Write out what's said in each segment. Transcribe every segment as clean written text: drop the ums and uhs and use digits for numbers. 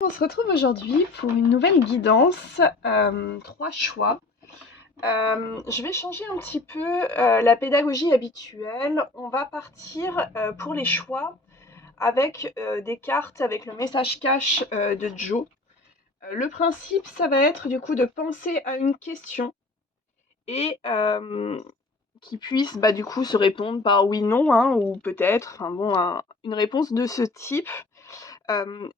On se retrouve aujourd'hui pour une nouvelle guidance, 3 choix. Je vais changer un petit peu la pédagogie habituelle. On va partir pour les choix avec des cartes avec le message cache de Joe. Le principe, ça va être du coup de penser à une question et qui puisse du coup se répondre par oui, non, hein, ou peut-être, enfin bon, une réponse de ce type.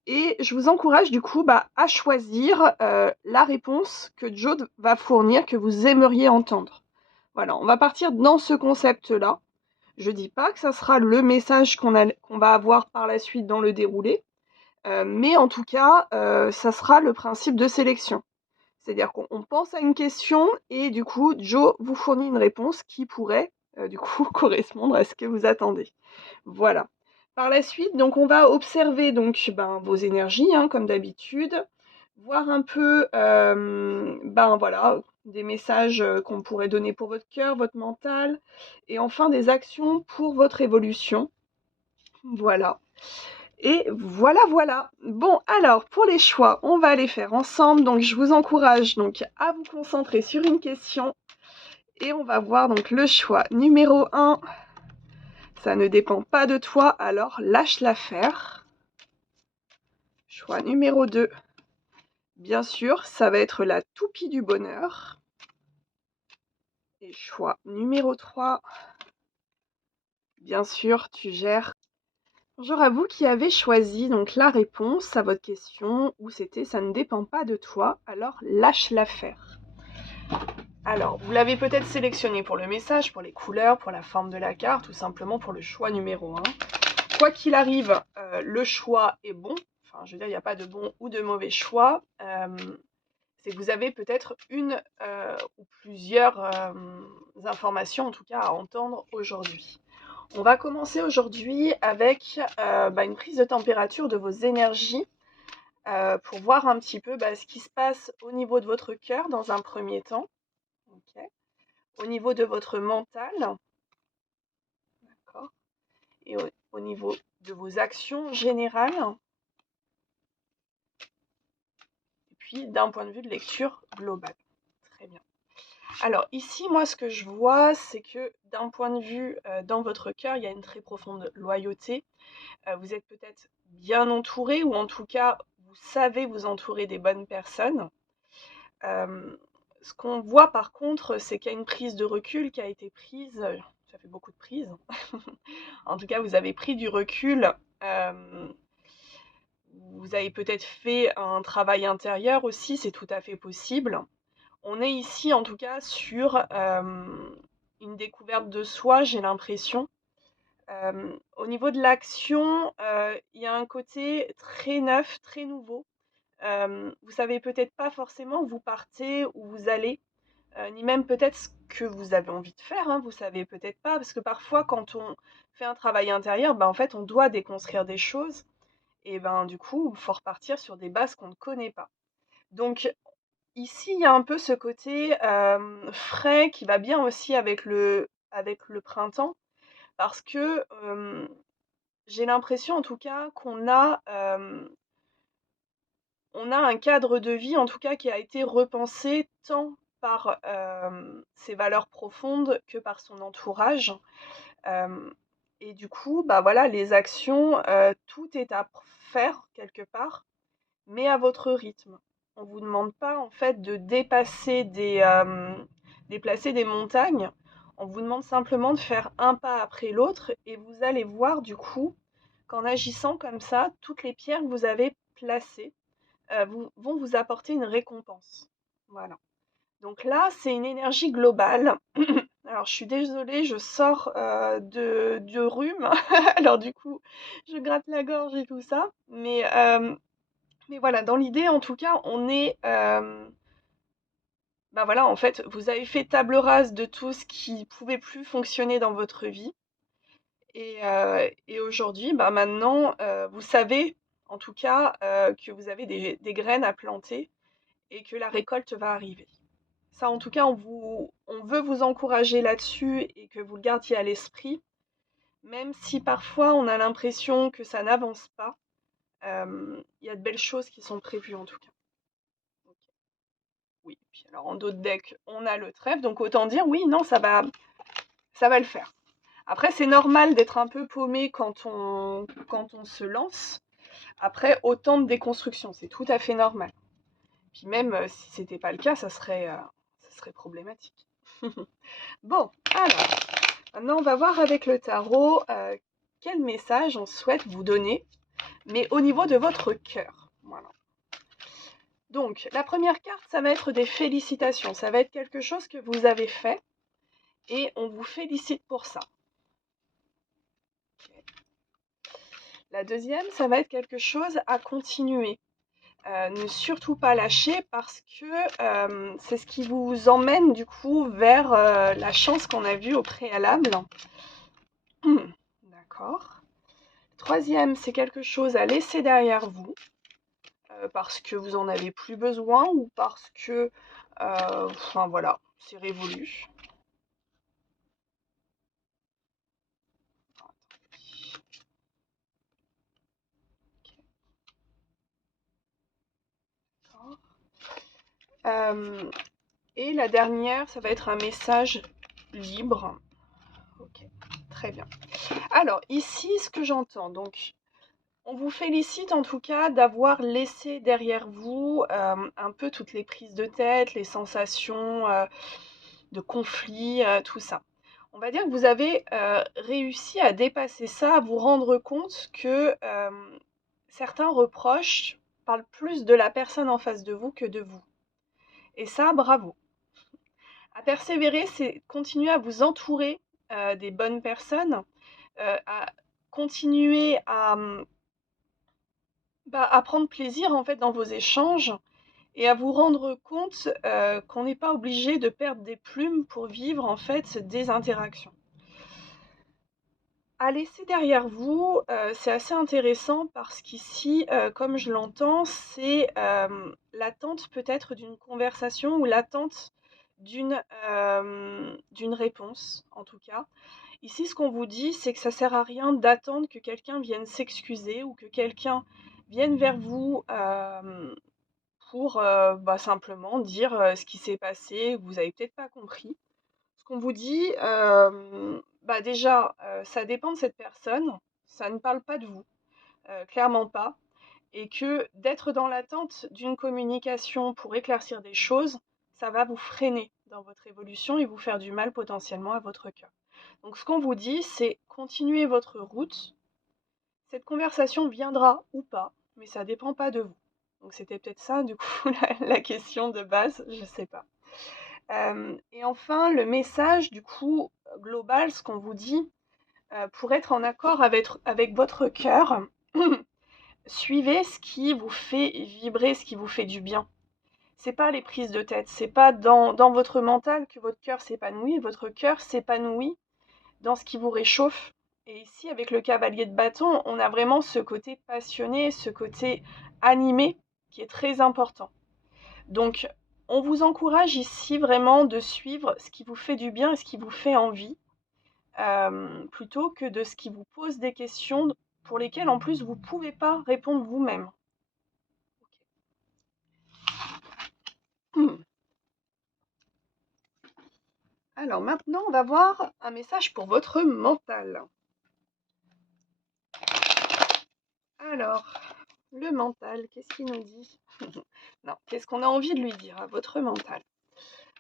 Et je vous encourage du coup à choisir la réponse que Joe va fournir, que vous aimeriez entendre. Voilà, on va partir dans ce concept-là. Je dis pas que ça sera le message qu'on va avoir par la suite dans le déroulé, mais en tout cas, ça sera le principe de sélection. C'est-à-dire qu'on pense à une question et du coup, Joe vous fournit une réponse qui pourrait du coup correspondre à ce que vous attendez. Voilà. Par la suite, donc on va observer donc vos énergies, hein, comme d'habitude, voir un peu voilà, des messages qu'on pourrait donner pour votre cœur, votre mental, et enfin des actions pour votre évolution. Voilà. Et voilà, voilà. Bon, alors, pour les choix, on va les faire ensemble. Donc, je vous encourage donc à vous concentrer sur une question. Et on va voir donc le choix numéro 1. Ça ne dépend pas de toi, alors lâche l'affaire. Choix numéro 2. Bien sûr, ça va être la toupie du bonheur. Et choix numéro 3. Bien sûr, tu gères. Bonjour à vous qui avez choisi donc la réponse à votre question où c'était ça ne dépend pas de toi, alors lâche l'affaire. Alors, vous l'avez peut-être sélectionné pour le message, pour les couleurs, pour la forme de la carte ou simplement pour le choix numéro 1. Quoi qu'il arrive, le choix est bon. Enfin, je veux dire, il n'y a pas de bon ou de mauvais choix. C'est que vous avez peut-être une ou plusieurs informations, en tout cas, à entendre aujourd'hui. On va commencer aujourd'hui avec une prise de température de vos énergies pour voir un petit peu ce qui se passe au niveau de votre cœur dans un premier temps. Okay. Au niveau de votre mental, d'accord, et au niveau de vos actions générales, et puis d'un point de vue de lecture globale. Très bien. Alors ici, moi, ce que je vois, c'est que d'un point de vue dans votre cœur, il y a une très profonde loyauté. Vous êtes peut-être bien entouré, ou en tout cas, vous savez vous entourer des bonnes personnes. Ce qu'on voit par contre, c'est qu'il y a une prise de recul qui a été prise, ça fait beaucoup de prises. En tout cas, vous avez pris du recul. Vous avez peut-être fait un travail intérieur aussi, c'est tout à fait possible. On est ici en tout cas sur une découverte de soi, j'ai l'impression. Au niveau de l'action, il y a un côté très neuf, très nouveau. Vous savez peut-être pas forcément où vous partez, où vous allez, ni même peut-être ce que vous avez envie de faire, hein, vous savez peut-être pas, parce que parfois quand on fait un travail intérieur, en fait on doit déconstruire des choses, et du coup il faut repartir sur des bases qu'on ne connaît pas. Donc ici il y a un peu ce côté frais qui va bien aussi avec le printemps, parce que j'ai l'impression en tout cas on a un cadre de vie en tout cas qui a été repensé tant par ses valeurs profondes que par son entourage. Euh, et du coup, voilà, les actions, tout est à faire quelque part, mais à votre rythme. On ne vous demande pas en fait de déplacer des montagnes. On vous demande simplement de faire un pas après l'autre, et vous allez voir du coup qu'en agissant comme ça, toutes les pierres que vous avez placées vont vous apporter une récompense. Voilà. Donc là, c'est une énergie globale. Alors, je suis désolée, je sors de rhume. Alors, du coup, je gratte la gorge et tout ça. Mais voilà, dans l'idée, en tout cas, on est... voilà, en fait, vous avez fait table rase de tout ce qui pouvait plus fonctionner dans votre vie. Et aujourd'hui, maintenant, vous savez, en tout cas, que vous avez des graines à planter et que la récolte va arriver. Ça, en tout cas, on veut vous encourager là-dessus et que vous le gardiez à l'esprit, même si parfois on a l'impression que ça n'avance pas. Il y a de belles choses qui sont prévues en tout cas. Ok. Oui, puis alors en dos de deck, on a le trèfle, donc autant dire oui, non, ça va le faire. Après, c'est normal d'être un peu paumé quand on se lance. Après, autant de déconstruction, c'est tout à fait normal. Puis même si c'était pas le cas, ça serait problématique. Bon, alors, maintenant on va voir avec le tarot quel message on souhaite vous donner, mais au niveau de votre cœur. Voilà. Donc, la première carte, ça va être des félicitations. Ça va être quelque chose que vous avez fait et on vous félicite pour ça. Okay. La deuxième, ça va être quelque chose à continuer. Ne surtout pas lâcher parce que c'est ce qui vous emmène du coup vers la chance qu'on a vue au préalable. D'accord. Troisième, c'est quelque chose à laisser derrière vous parce que vous en avez plus besoin ou parce que, enfin voilà, c'est révolu. Euh, et la dernière, ça va être un message libre. Ok, très bien. Alors ici, ce que j'entends, donc on vous félicite en tout cas d'avoir laissé derrière vous un peu toutes les prises de tête, les sensations de conflit, tout ça. On va dire que vous avez réussi à dépasser ça, à vous rendre compte que certains reproches parlent plus de la personne en face de vous que de vous. Et ça, bravo. À persévérer, c'est continuer à vous entourer des bonnes personnes, à continuer à prendre plaisir en fait dans vos échanges et à vous rendre compte qu'on n'est pas obligé de perdre des plumes pour vivre en fait des interactions. À laisser derrière vous, c'est assez intéressant parce qu'ici, comme je l'entends, c'est l'attente peut-être d'une conversation ou l'attente d'une réponse, en tout cas. Ici, ce qu'on vous dit, c'est que ça sert à rien d'attendre que quelqu'un vienne s'excuser ou que quelqu'un vienne vers vous pour simplement dire ce qui s'est passé, que vous n'avez peut-être pas compris. Ce qu'on vous dit, déjà, ça dépend de cette personne, ça ne parle pas de vous, clairement pas, et que d'être dans l'attente d'une communication pour éclaircir des choses, ça va vous freiner dans votre évolution et vous faire du mal potentiellement à votre cœur. Donc ce qu'on vous dit, c'est continuez votre route. Cette conversation viendra ou pas, mais ça dépend pas de vous. Donc c'était peut-être ça, du coup, la question de base, je sais pas. Et enfin, le message, du coup, global, ce qu'on vous dit, pour être en accord avec votre cœur, suivez ce qui vous fait vibrer, ce qui vous fait du bien. C'est pas les prises de tête, c'est pas dans votre mental que votre cœur s'épanouit, votre cœur s'épanouit dans ce qui vous réchauffe. Et ici, avec le cavalier de bâton, on a vraiment ce côté passionné, ce côté animé qui est très important. Donc, on vous encourage ici vraiment de suivre ce qui vous fait du bien et ce qui vous fait envie, plutôt que de ce qui vous pose des questions pour lesquelles en plus vous ne pouvez pas répondre vous-même. Okay. Alors maintenant, on va voir un message pour votre mental. Alors, le mental, qu'est-ce qu'il nous dit? Non, qu'est-ce qu'on a envie de lui dire à votre mental?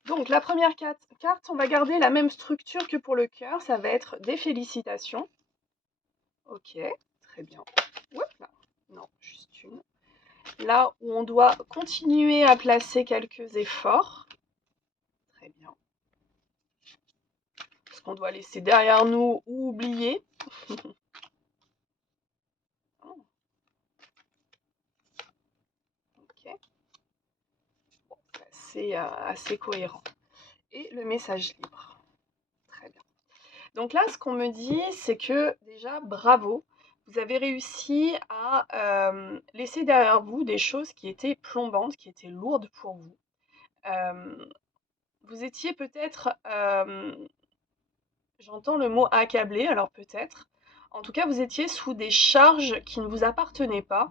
Donc, la première carte, on va garder la même structure que pour le cœur, ça va être des félicitations. Ok, très bien. Oups là. Non, juste une. Là où on doit continuer à placer quelques efforts. Très bien. Ce qu'on doit laisser derrière nous ou oublier. Oh. Ok. Bon, c'est assez cohérent. Et le message libre. Très bien. Donc là, ce qu'on me dit, c'est que déjà, bravo, vous avez réussi à laisser derrière vous des choses qui étaient plombantes, qui étaient lourdes pour vous. Vous étiez peut-être, j'entends le mot accablé, alors peut-être. En tout cas, vous étiez sous des charges qui ne vous appartenaient pas.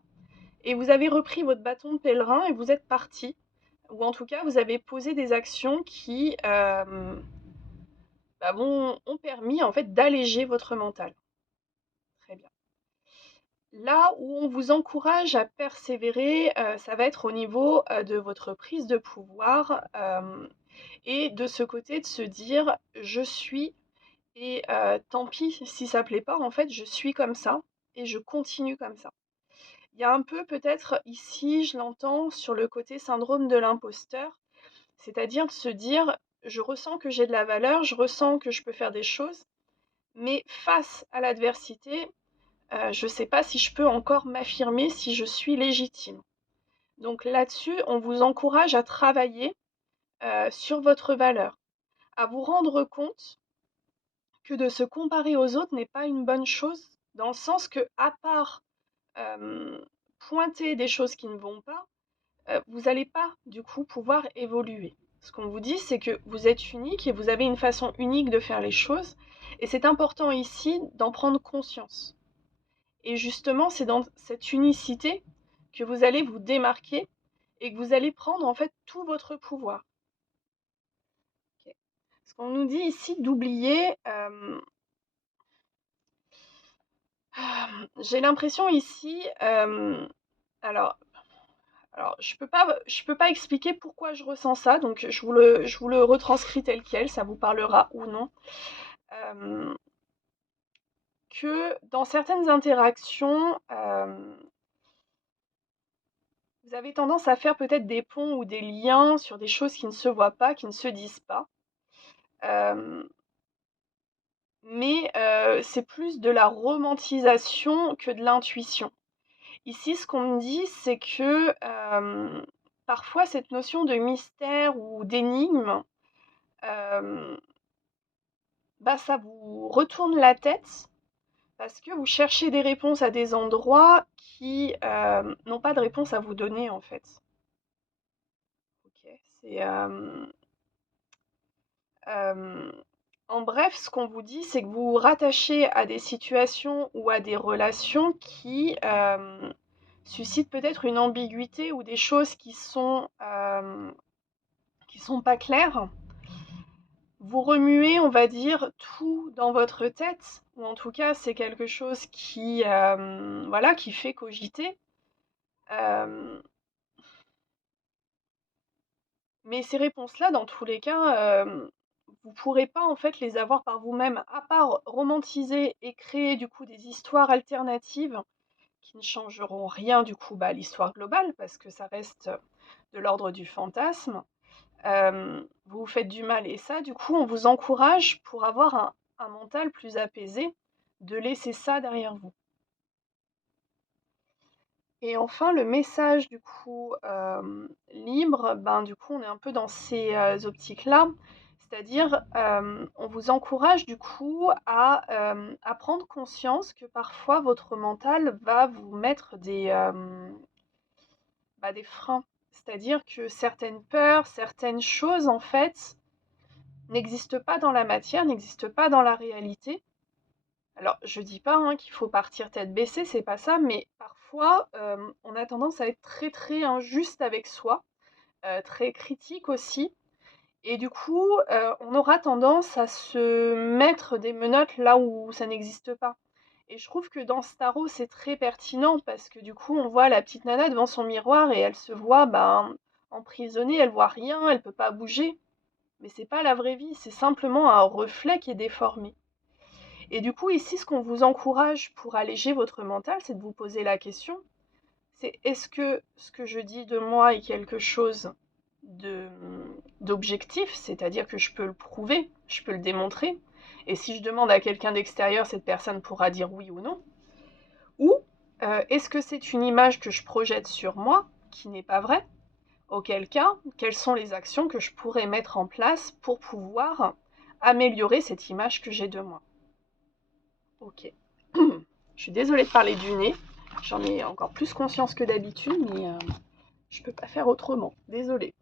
et vous avez repris votre bâton de pèlerin et vous êtes parti. Ou en tout cas, vous avez posé des actions qui ont permis en fait d'alléger votre mental. Très bien. Là où on vous encourage à persévérer, ça va être au niveau de votre prise de pouvoir et de ce côté de se dire je suis et tant pis si ça plaît pas, en fait, je suis comme ça et je continue comme ça. Il y a un peu peut-être ici, je l'entends sur le côté syndrome de l'imposteur, c'est-à-dire de se dire je ressens que j'ai de la valeur, je ressens que je peux faire des choses, mais face à l'adversité, je ne sais pas si je peux encore m'affirmer, si je suis légitime. Donc là-dessus, on vous encourage à travailler sur votre valeur, à vous rendre compte que de se comparer aux autres n'est pas une bonne chose, dans le sens que, à part pointer des choses qui ne vont pas, vous n'allez pas du coup pouvoir évoluer. Ce qu'on vous dit, c'est que vous êtes unique et vous avez une façon unique de faire les choses, et c'est important ici d'en prendre conscience. Et justement, c'est dans cette unicité que vous allez vous démarquer et que vous allez prendre en fait tout votre pouvoir. Okay. Ce qu'on nous dit ici d'oublier, j'ai l'impression ici, alors, je peux pas expliquer pourquoi je ressens ça, donc je vous le retranscris tel quel, ça vous parlera ou non. Que dans certaines interactions, vous avez tendance à faire peut-être des ponts ou des liens sur des choses qui ne se voient pas, qui ne se disent pas. Mais c'est plus de la romantisation que de l'intuition. Ici, ce qu'on me dit, c'est que parfois cette notion de mystère ou d'énigme, ça vous retourne la tête parce que vous cherchez des réponses à des endroits qui n'ont pas de réponse à vous donner en fait. Ok, c'est en bref, ce qu'on vous dit, c'est que vous vous rattachez à des situations ou à des relations qui suscitent peut-être une ambiguïté ou des choses qui sont pas claires. Vous remuez, on va dire, tout dans votre tête, ou en tout cas, c'est quelque chose qui, qui fait cogiter. Mais ces réponses-là, dans tous les cas, vous ne pourrez pas en fait les avoir par vous-même, à part romantiser et créer du coup des histoires alternatives qui ne changeront rien du coup à l'histoire globale, parce que ça reste de l'ordre du fantasme. Vous vous faites du mal, et ça, du coup, on vous encourage, pour avoir un mental plus apaisé, de laisser ça derrière vous. Et enfin, le message du coup libre, du coup, on est un peu dans ces optiques-là, c'est-à-dire on vous encourage du coup à prendre conscience que parfois votre mental va vous mettre des freins. C'est-à-dire que certaines peurs, certaines choses en fait n'existent pas dans la matière, n'existent pas dans la réalité. Alors, je dis pas qu'il faut partir tête baissée, c'est pas ça, mais parfois, on a tendance à être très très injuste avec soi, très critique aussi, et du coup, on aura tendance à se mettre des menottes là où ça n'existe pas. Et je trouve que dans ce tarot, c'est très pertinent parce que du coup, on voit la petite nana devant son miroir et elle se voit emprisonnée, elle voit rien, elle peut pas bouger. Mais c'est pas la vraie vie, c'est simplement un reflet qui est déformé. Et du coup, ici, ce qu'on vous encourage pour alléger votre mental, c'est de vous poser la question, c'est est-ce que ce que je dis de moi est quelque chose d'objectif, c'est-à-dire que je peux le prouver, je peux le démontrer, et si je demande à quelqu'un d'extérieur, cette personne pourra dire oui ou non, ou est-ce que c'est une image que je projette sur moi, qui n'est pas vraie, auquel cas, quelles sont les actions que je pourrais mettre en place pour pouvoir améliorer cette image que j'ai de moi. Ok. Je suis désolée de parler du nez. J'en ai encore plus conscience que d'habitude, mais je peux pas faire autrement. Désolée.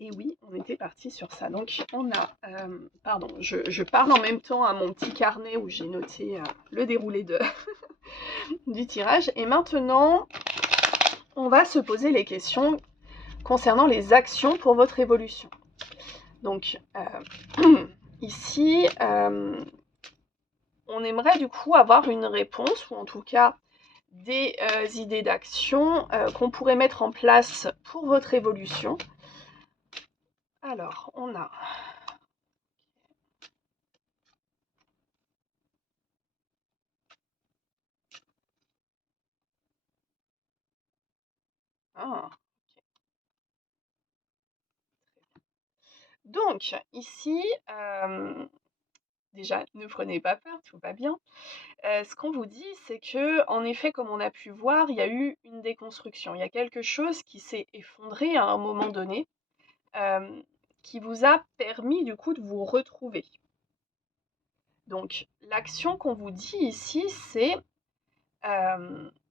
Et oui, on était parti sur ça. Donc on a... pardon, je parle en même temps à mon petit carnet où j'ai noté le déroulé du tirage. Et maintenant, on va se poser les questions concernant les actions pour votre évolution. Donc, ici, on aimerait du coup avoir une réponse, ou en tout cas des idées d'action qu'on pourrait mettre en place pour votre évolution. Alors, on a... Ah. Donc, ici, déjà, ne prenez pas peur, tout va bien. Ce qu'on vous dit, c'est que, en effet, comme on a pu voir, il y a eu une déconstruction. Il y a quelque chose qui s'est effondré à un moment donné, qui vous a permis, du coup, de vous retrouver. Donc, l'action qu'on vous dit ici, c'est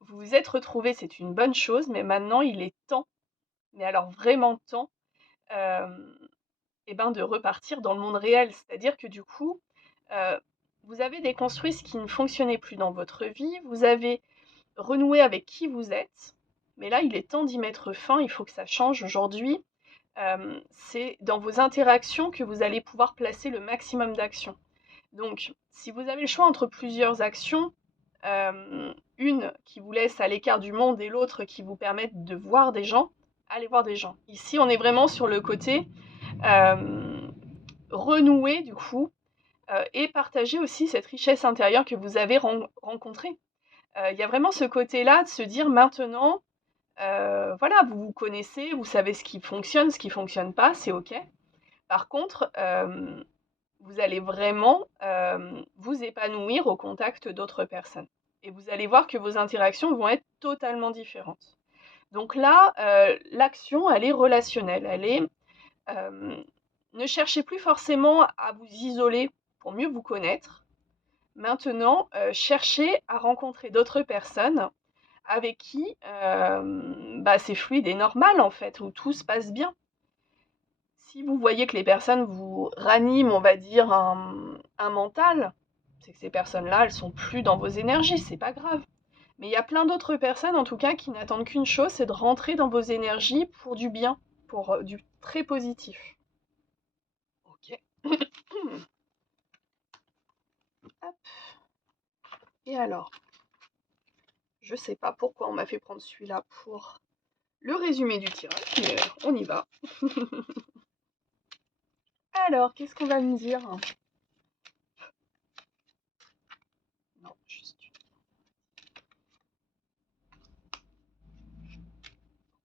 vous vous êtes retrouvés, c'est une bonne chose, mais maintenant, il est temps, mais alors vraiment temps, de repartir dans le monde réel. C'est-à-dire que du coup, vous avez déconstruit ce qui ne fonctionnait plus dans votre vie, vous avez renoué avec qui vous êtes, mais là, il est temps d'y mettre fin, il faut que ça change aujourd'hui. C'est dans vos interactions que vous allez pouvoir placer le maximum d'actions. Donc, si vous avez le choix entre plusieurs actions, une qui vous laisse à l'écart du monde et l'autre qui vous permette de voir des gens, allez voir des gens. Ici, on est vraiment sur le côté renouer du coup et partager aussi cette richesse intérieure que vous avez rencontrée. Il y a vraiment ce côté-là de se dire maintenant, voilà, vous vous connaissez, vous savez ce qui fonctionne pas, c'est ok. Par contre, vous allez vraiment vous épanouir au contact d'autres personnes. Et vous allez voir que vos interactions vont être totalement différentes. Donc là, l'action, elle est relationnelle. Elle est, ne cherchez plus forcément à vous isoler pour mieux vous connaître. Maintenant, cherchez à rencontrer d'autres personnes avec qui c'est fluide et normal en fait, où tout se passe bien. Si vous voyez que les personnes vous raniment, on va dire, un mental, c'est que ces personnes-là, elles sont plus dans vos énergies, c'est pas grave. Mais il y a plein d'autres personnes, en tout cas, qui n'attendent qu'une chose, c'est de rentrer dans vos énergies pour du bien, pour du très positif. Ok. Hop. Et alors, je sais pas pourquoi on m'a fait prendre celui-là pour le résumé du tirage, mais on y va. Alors, qu'est-ce qu'on va me dire? Non, juste...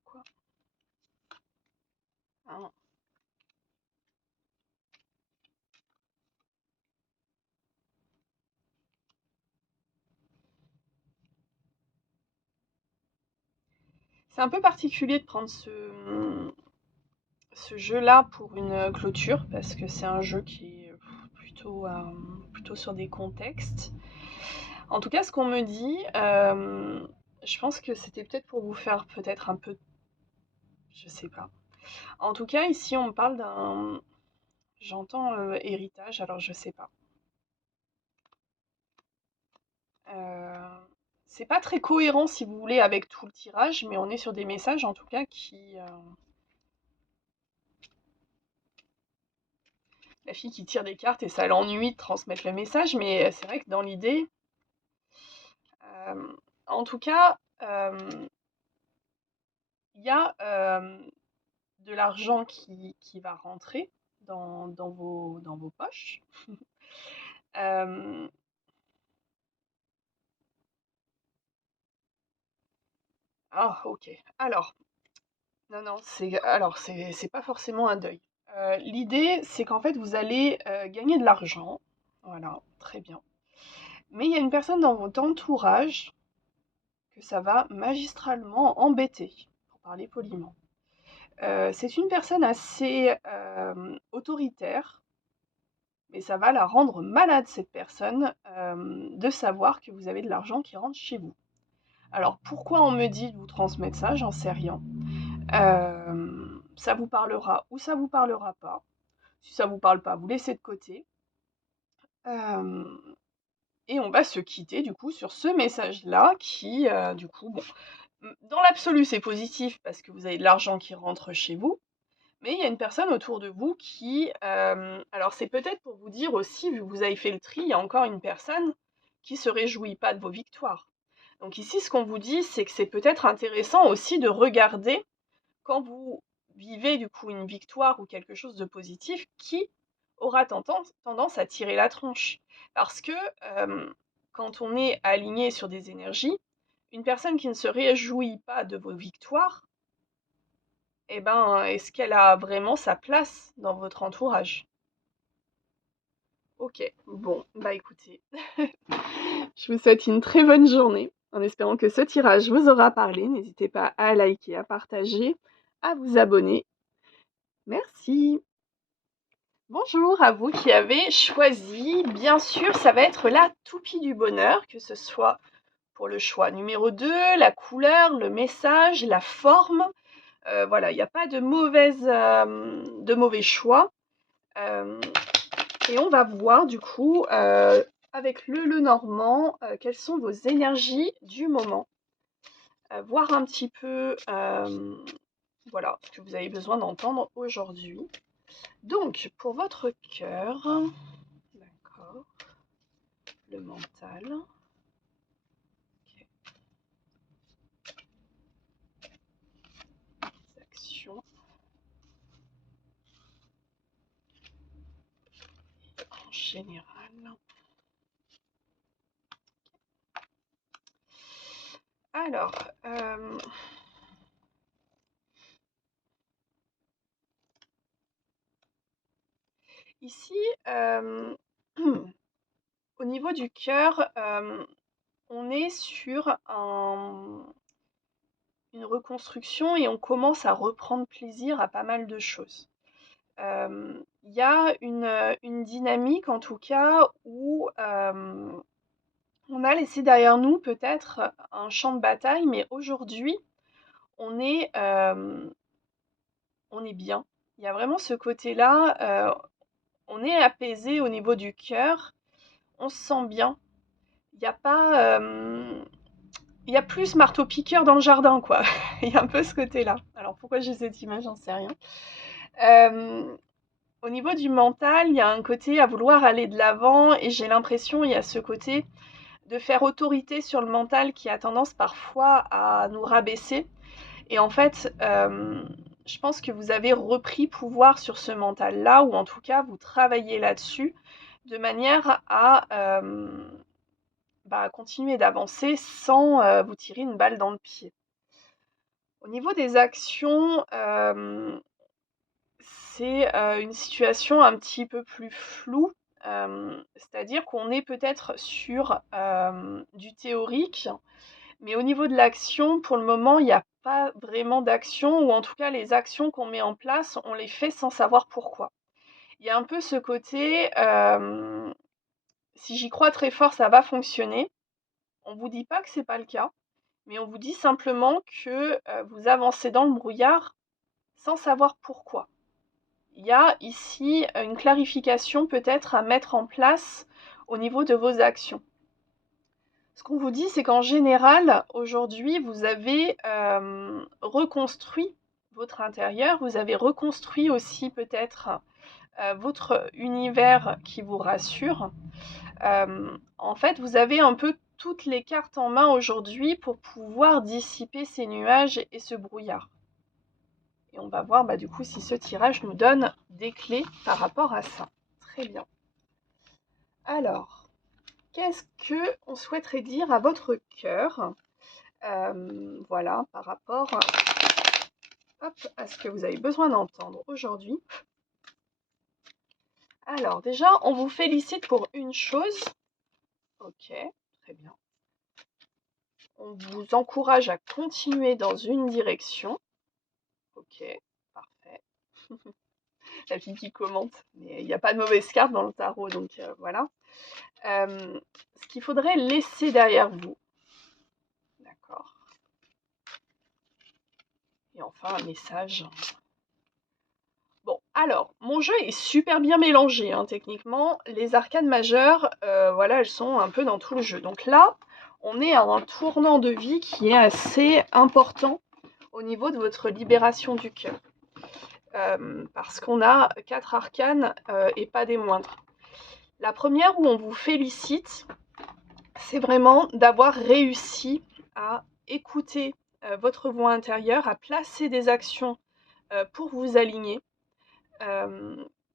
Quoi? Ah. C'est un peu particulier de prendre ce jeu-là pour une clôture, parce que c'est un jeu qui est plutôt sur des contextes. En tout cas, ce qu'on me dit, je pense que c'était peut-être pour vous faire peut-être un peu... Je sais pas. En tout cas, ici, on me parle d'un... J'entends héritage, alors je sais pas. C'est pas très cohérent, si vous voulez, avec tout le tirage, mais on est sur des messages, en tout cas, qui... La fille qui tire des cartes et ça l'ennuie de transmettre le message, mais c'est vrai que dans l'idée... en tout cas, il y a de l'argent qui va rentrer dans vos poches. Ah, ok. Alors, non, c'est pas forcément un deuil. L'idée, c'est qu'en fait, vous allez gagner de l'argent. Voilà, très bien. Mais il y a une personne dans votre entourage que ça va magistralement embêter, pour parler poliment. C'est une personne assez autoritaire, mais ça va la rendre malade, cette personne, de savoir que vous avez de l'argent qui rentre chez vous. Alors, pourquoi on me dit de vous transmettre ça? J'en sais rien. Ça vous parlera ou ça vous parlera pas. Si ça vous parle pas, vous laissez de côté. Et on va se quitter du coup sur ce message-là qui, du coup, bon, dans l'absolu, c'est positif parce que vous avez de l'argent qui rentre chez vous, mais il y a une personne autour de vous qui, alors c'est peut-être pour vous dire aussi, vu que vous avez fait le tri, il y a encore une personne qui se réjouit pas de vos victoires. Donc ici, ce qu'on vous dit, c'est que c'est peut-être intéressant aussi de regarder quand vous vivez du coup une victoire ou quelque chose de positif, qui aura tendance à tirer la tronche. Parce que quand on est aligné sur des énergies, une personne qui ne se réjouit pas de vos victoires, eh ben, est-ce qu'elle a vraiment sa place dans votre entourage? Ok, bon, bah écoutez, je vous souhaite une très bonne journée, en espérant que ce tirage vous aura parlé. N'hésitez pas à liker, à partager, à vous abonner. Merci. Bonjour à vous qui avez choisi, bien sûr, ça va être la toupie du bonheur, que ce soit pour le choix numéro 2, la couleur, le message, la forme. Voilà, il n'y a pas de mauvais choix. Et on va voir du coup, avec le Normand, quelles sont vos énergies du moment. Voir un petit peu, voilà, ce que vous avez besoin d'entendre aujourd'hui. Donc, pour votre cœur, d'accord, le mental, okay. Les actions, en général. Alors, ici, au niveau du cœur, on est sur une reconstruction et on commence à reprendre plaisir à pas mal de choses. Il y a une dynamique en tout cas où on a laissé derrière nous peut-être un champ de bataille, mais aujourd'hui on est, on est bien. Il y a vraiment ce côté-là, on est apaisé au niveau du cœur, on se sent bien. Il n'y a pas, il y a plus marteau-piqueur dans le jardin, quoi. Il y a un peu ce côté-là. Alors pourquoi j'ai cette image, j'en sais rien. Au niveau du mental, il y a un côté à vouloir aller de l'avant et j'ai l'impression il y a ce côté de faire autorité sur le mental qui a tendance parfois à nous rabaisser. Et en fait, je pense que vous avez repris pouvoir sur ce mental-là, ou en tout cas, vous travaillez là-dessus, de manière à continuer d'avancer sans vous tirer une balle dans le pied. Au niveau des actions, c'est une situation un petit peu plus floue, c'est-à-dire qu'on est peut-être sur du théorique, mais au niveau de l'action, pour le moment, il n'y a pas vraiment d'action, ou en tout cas, les actions qu'on met en place, on les fait sans savoir pourquoi. Il y a un peu ce côté, si j'y crois très fort, ça va fonctionner. On ne vous dit pas que c'est pas le cas, mais on vous dit simplement que vous avancez dans le brouillard sans savoir pourquoi. Il y a ici une clarification peut-être à mettre en place au niveau de vos actions. Ce qu'on vous dit, c'est qu'en général, aujourd'hui, vous avez reconstruit votre intérieur, vous avez reconstruit aussi peut-être votre univers qui vous rassure. En fait, vous avez un peu toutes les cartes en main aujourd'hui pour pouvoir dissiper ces nuages et ce brouillard. Et on va voir du coup si ce tirage nous donne des clés par rapport à ça. Très bien. Alors, qu'est-ce qu'on souhaiterait dire à votre cœur, voilà, par rapport à ce que vous avez besoin d'entendre aujourd'hui. Alors déjà, on vous félicite pour une chose. Ok, très bien. On vous encourage à continuer dans une direction. Ok, parfait. La fille qui commente, mais il n'y a pas de mauvaise carte dans le tarot, donc voilà. Ce qu'il faudrait laisser derrière vous. D'accord. Et enfin, un message. Bon, Alors, mon jeu est super bien mélangé, hein, techniquement. Les arcanes majeures, voilà, elles sont un peu dans tout le jeu. Donc là, on est à un tournant de vie qui est assez important au niveau de votre libération du cœur. Parce qu'on a 4 arcanes, et pas des moindres. La première où on vous félicite, c'est vraiment d'avoir réussi à écouter, votre voix intérieure, à placer des actions, pour vous aligner.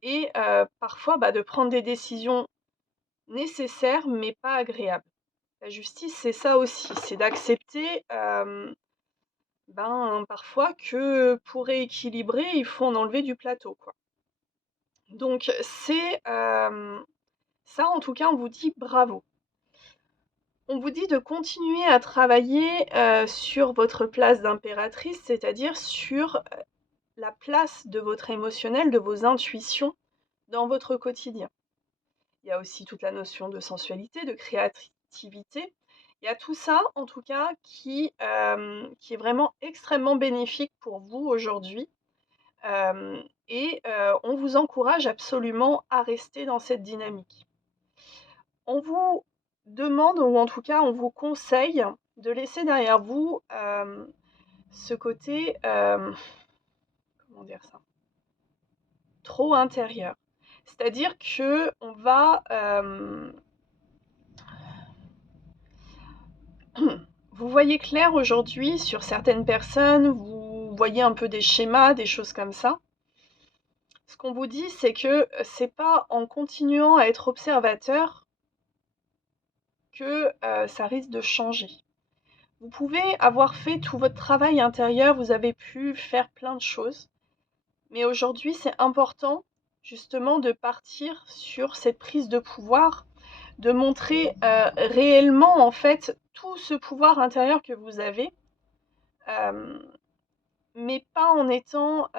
Et parfois de prendre des décisions nécessaires mais pas agréables. La justice, c'est ça aussi, c'est d'accepter parfois que pour rééquilibrer, il faut en enlever du plateau, quoi. Donc c'est ça, en tout cas, on vous dit bravo. On vous dit de continuer à travailler sur votre place d'impératrice, c'est-à-dire sur la place de votre émotionnel, de vos intuitions dans votre quotidien. Il y a aussi toute la notion de sensualité, de créativité. Il y a tout ça, en tout cas, qui est vraiment extrêmement bénéfique pour vous aujourd'hui. Et on vous encourage absolument à rester dans cette dynamique. On vous demande, ou en tout cas, on vous conseille de laisser derrière vous ce côté, comment dire ça, trop intérieur. C'est-à-dire que on va vous voyez clair aujourd'hui sur certaines personnes, vous voyez un peu des schémas, des choses comme ça. Ce qu'on vous dit, c'est que c'est pas en continuant à être observateur que ça risque de changer. Vous pouvez avoir fait tout votre travail intérieur, vous avez pu faire plein de choses, mais aujourd'hui, c'est important justement de partir sur cette prise de pouvoir, de montrer réellement en fait tout ce pouvoir intérieur que vous avez, mais pas en étant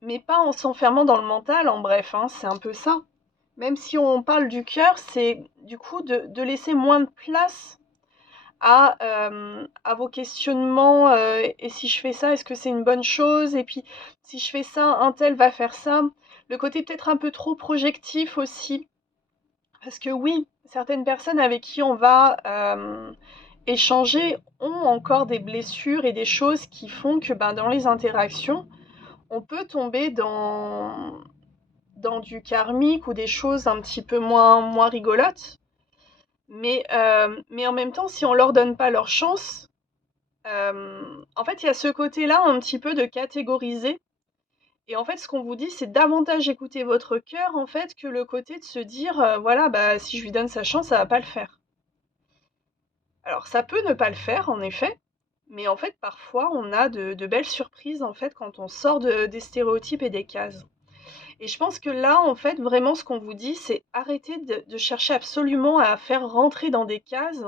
mais pas en s'enfermant dans le mental, en bref, hein, c'est un peu ça. Même si on parle du cœur, c'est du coup de laisser moins de place à vos questionnements. Et si je fais ça, est-ce que c'est une bonne chose? Et puis, si je fais ça, un tel va faire ça. Le côté peut-être un peu trop projectif aussi. Parce que oui, certaines personnes avec qui on va échanger ont encore des blessures et des choses qui font que dans les interactions, on peut tomber dans du karmique ou des choses un petit peu moins rigolotes. Mais en même temps, si on leur donne pas leur chance, en fait, il y a ce côté-là un petit peu de catégoriser. Et en fait, ce qu'on vous dit, c'est davantage écouter votre cœur, en fait, que le côté de se dire, voilà, si je lui donne sa chance, ça va pas le faire. Alors, ça peut ne pas le faire, en effet, mais en fait, parfois, on a de belles surprises, en fait, quand on sort des stéréotypes et des cases. Et je pense que là, en fait, vraiment, ce qu'on vous dit, c'est arrêter de chercher absolument à faire rentrer dans des cases.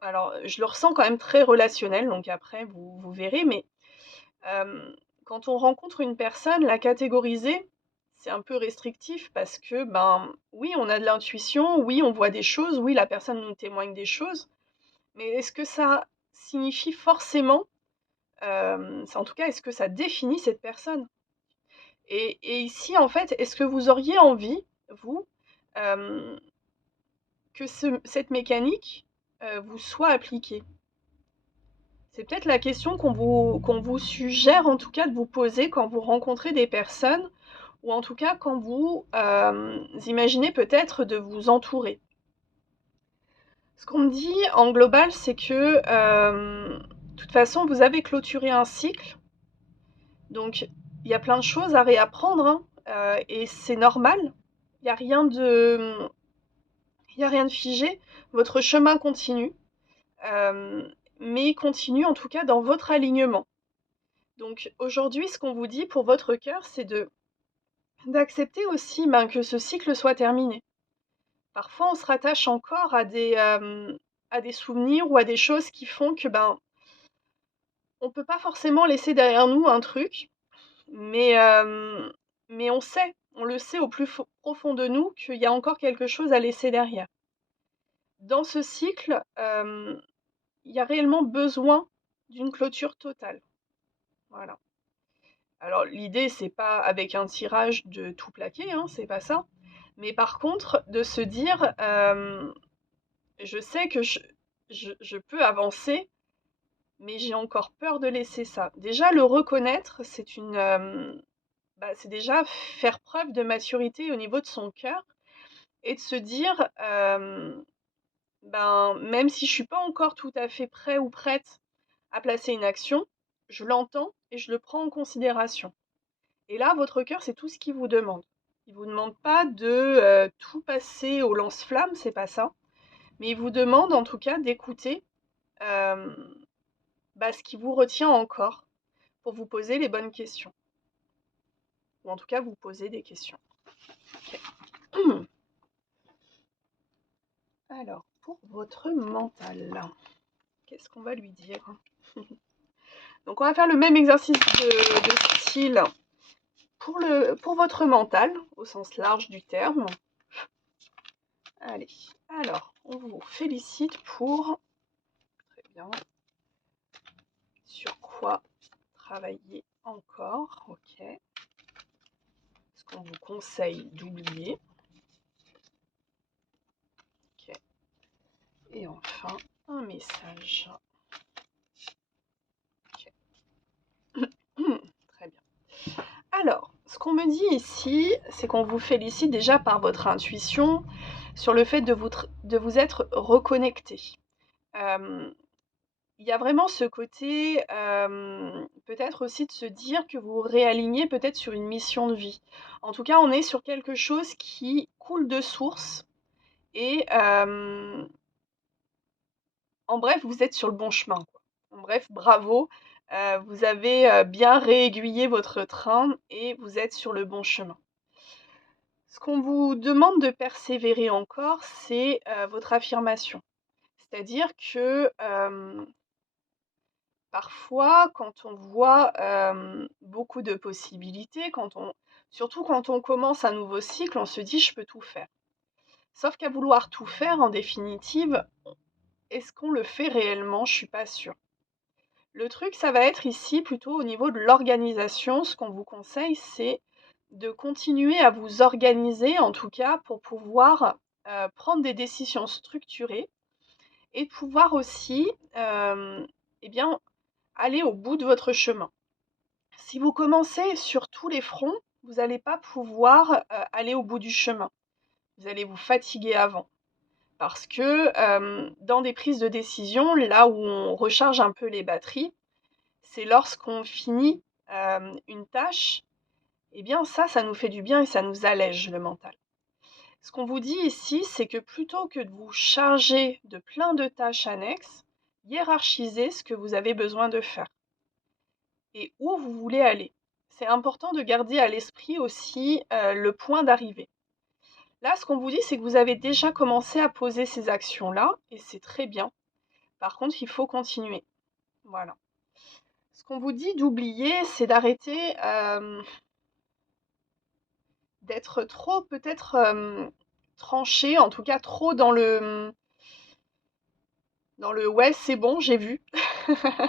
Alors, je le ressens quand même très relationnel, donc après, vous verrez, mais quand on rencontre une personne, la catégoriser, c'est un peu restrictif parce que, oui, on a de l'intuition, oui, on voit des choses, oui, la personne nous témoigne des choses, mais est-ce que ça signifie forcément, en tout cas, est-ce que ça définit cette personne? Et ici, en fait, est-ce que vous auriez envie, vous, hem, que cette mécanique, vous soit appliquée? C'est peut-être la question qu'on vous suggère, en tout cas, de vous poser quand vous rencontrez des personnes ou en tout cas quand vous, imaginez peut-être de vous entourer. Ce qu'on me dit en global, c'est que, de toute façon, vous avez clôturé un cycle, donc il y a plein de choses à réapprendre, hein, et c'est normal. Il y a rien de il y a rien de figé. Votre chemin continue, mais il continue en tout cas dans votre alignement. Donc aujourd'hui, ce qu'on vous dit pour votre cœur, c'est d'accepter aussi, que ce cycle soit terminé. Parfois, on se rattache encore à des souvenirs ou à des choses qui font que, on peut pas forcément laisser derrière nous un truc, mais on le sait au plus profond de nous qu'il y a encore quelque chose à laisser derrière. dans ce cycle, il y a réellement besoin d'une clôture totale. Voilà. Alors l'idée, c'est pas avec un tirage de tout plaquer, hein, c'est pas ça. Mais par contre, de se dire, je sais que je peux avancer, mais j'ai encore peur de laisser ça. Déjà, le reconnaître, c'est déjà faire preuve de maturité au niveau de son cœur et de se dire, même si je suis pas encore tout à fait prêt ou prête à placer une action, je l'entends et je le prends en considération. Et là, votre cœur, c'est tout ce qu'il vous demande. Il vous demande pas de, tout passer au lance-flamme, c'est pas ça. Mais il vous demande en tout cas d'écouter, hem, ce qui vous retient encore pour vous poser les bonnes questions. Ou en tout cas vous poser des questions. OK. Alors, pour votre mental, qu'est-ce qu'on va lui dire? Donc on va faire le même exercice de style pour votre mental, au sens large du terme. Allez, alors, on vous félicite pour... Très bien. Sur quoi travailler encore? Ok. Ce qu'on vous conseille d'oublier. Ok. Et enfin, un message. Ok. Très bien. Alors, ce qu'on me dit ici, c'est qu'on vous félicite déjà par votre intuition sur le fait de vous être reconnecté. Il y a vraiment ce côté, peut-être aussi de se dire que vous vous réalignez peut-être sur une mission de vie. En tout cas, on est sur quelque chose qui coule de source et en bref, vous êtes sur le bon chemin, quoi. En bref, bravo, vous avez, bien réaiguillé votre train et vous êtes sur le bon chemin. Ce qu'on vous demande de persévérer encore, c'est, votre affirmation. C'est-à-dire que, parfois, quand on voit, beaucoup de possibilités, surtout quand on commence un nouveau cycle, on se dit: «Je peux tout faire». Sauf qu'à vouloir tout faire, en définitive, est-ce qu'on le fait réellement? Je suis pas sûre. Le truc, ça va être ici plutôt au niveau de l'organisation. Ce qu'on vous conseille, c'est de continuer à vous organiser, en tout cas pour pouvoir, prendre des décisions structurées et de pouvoir aussi, eh bien, aller au bout de votre chemin. Si vous commencez sur tous les fronts, vous n'allez pas pouvoir, aller au bout du chemin. Vous allez vous fatiguer avant. Parce que, dans des prises de décision, là où on recharge un peu les batteries, c'est lorsqu'on finit, une tâche, eh bien ça nous fait du bien et ça nous allège le mental. Ce qu'on vous dit ici, c'est que plutôt que de vous charger de plein de tâches annexes, hiérarchisez ce que vous avez besoin de faire et où vous voulez aller. C'est important de garder à l'esprit aussi, le point d'arrivée. Là, ce qu'on vous dit, c'est que vous avez déjà commencé à poser ces actions-là et c'est très bien. Par contre, il faut continuer. Voilà. Ce qu'on vous dit d'oublier, c'est d'arrêter, d'être trop peut-être, tranché, en tout cas trop dans le «ouais, c'est bon, j'ai vu».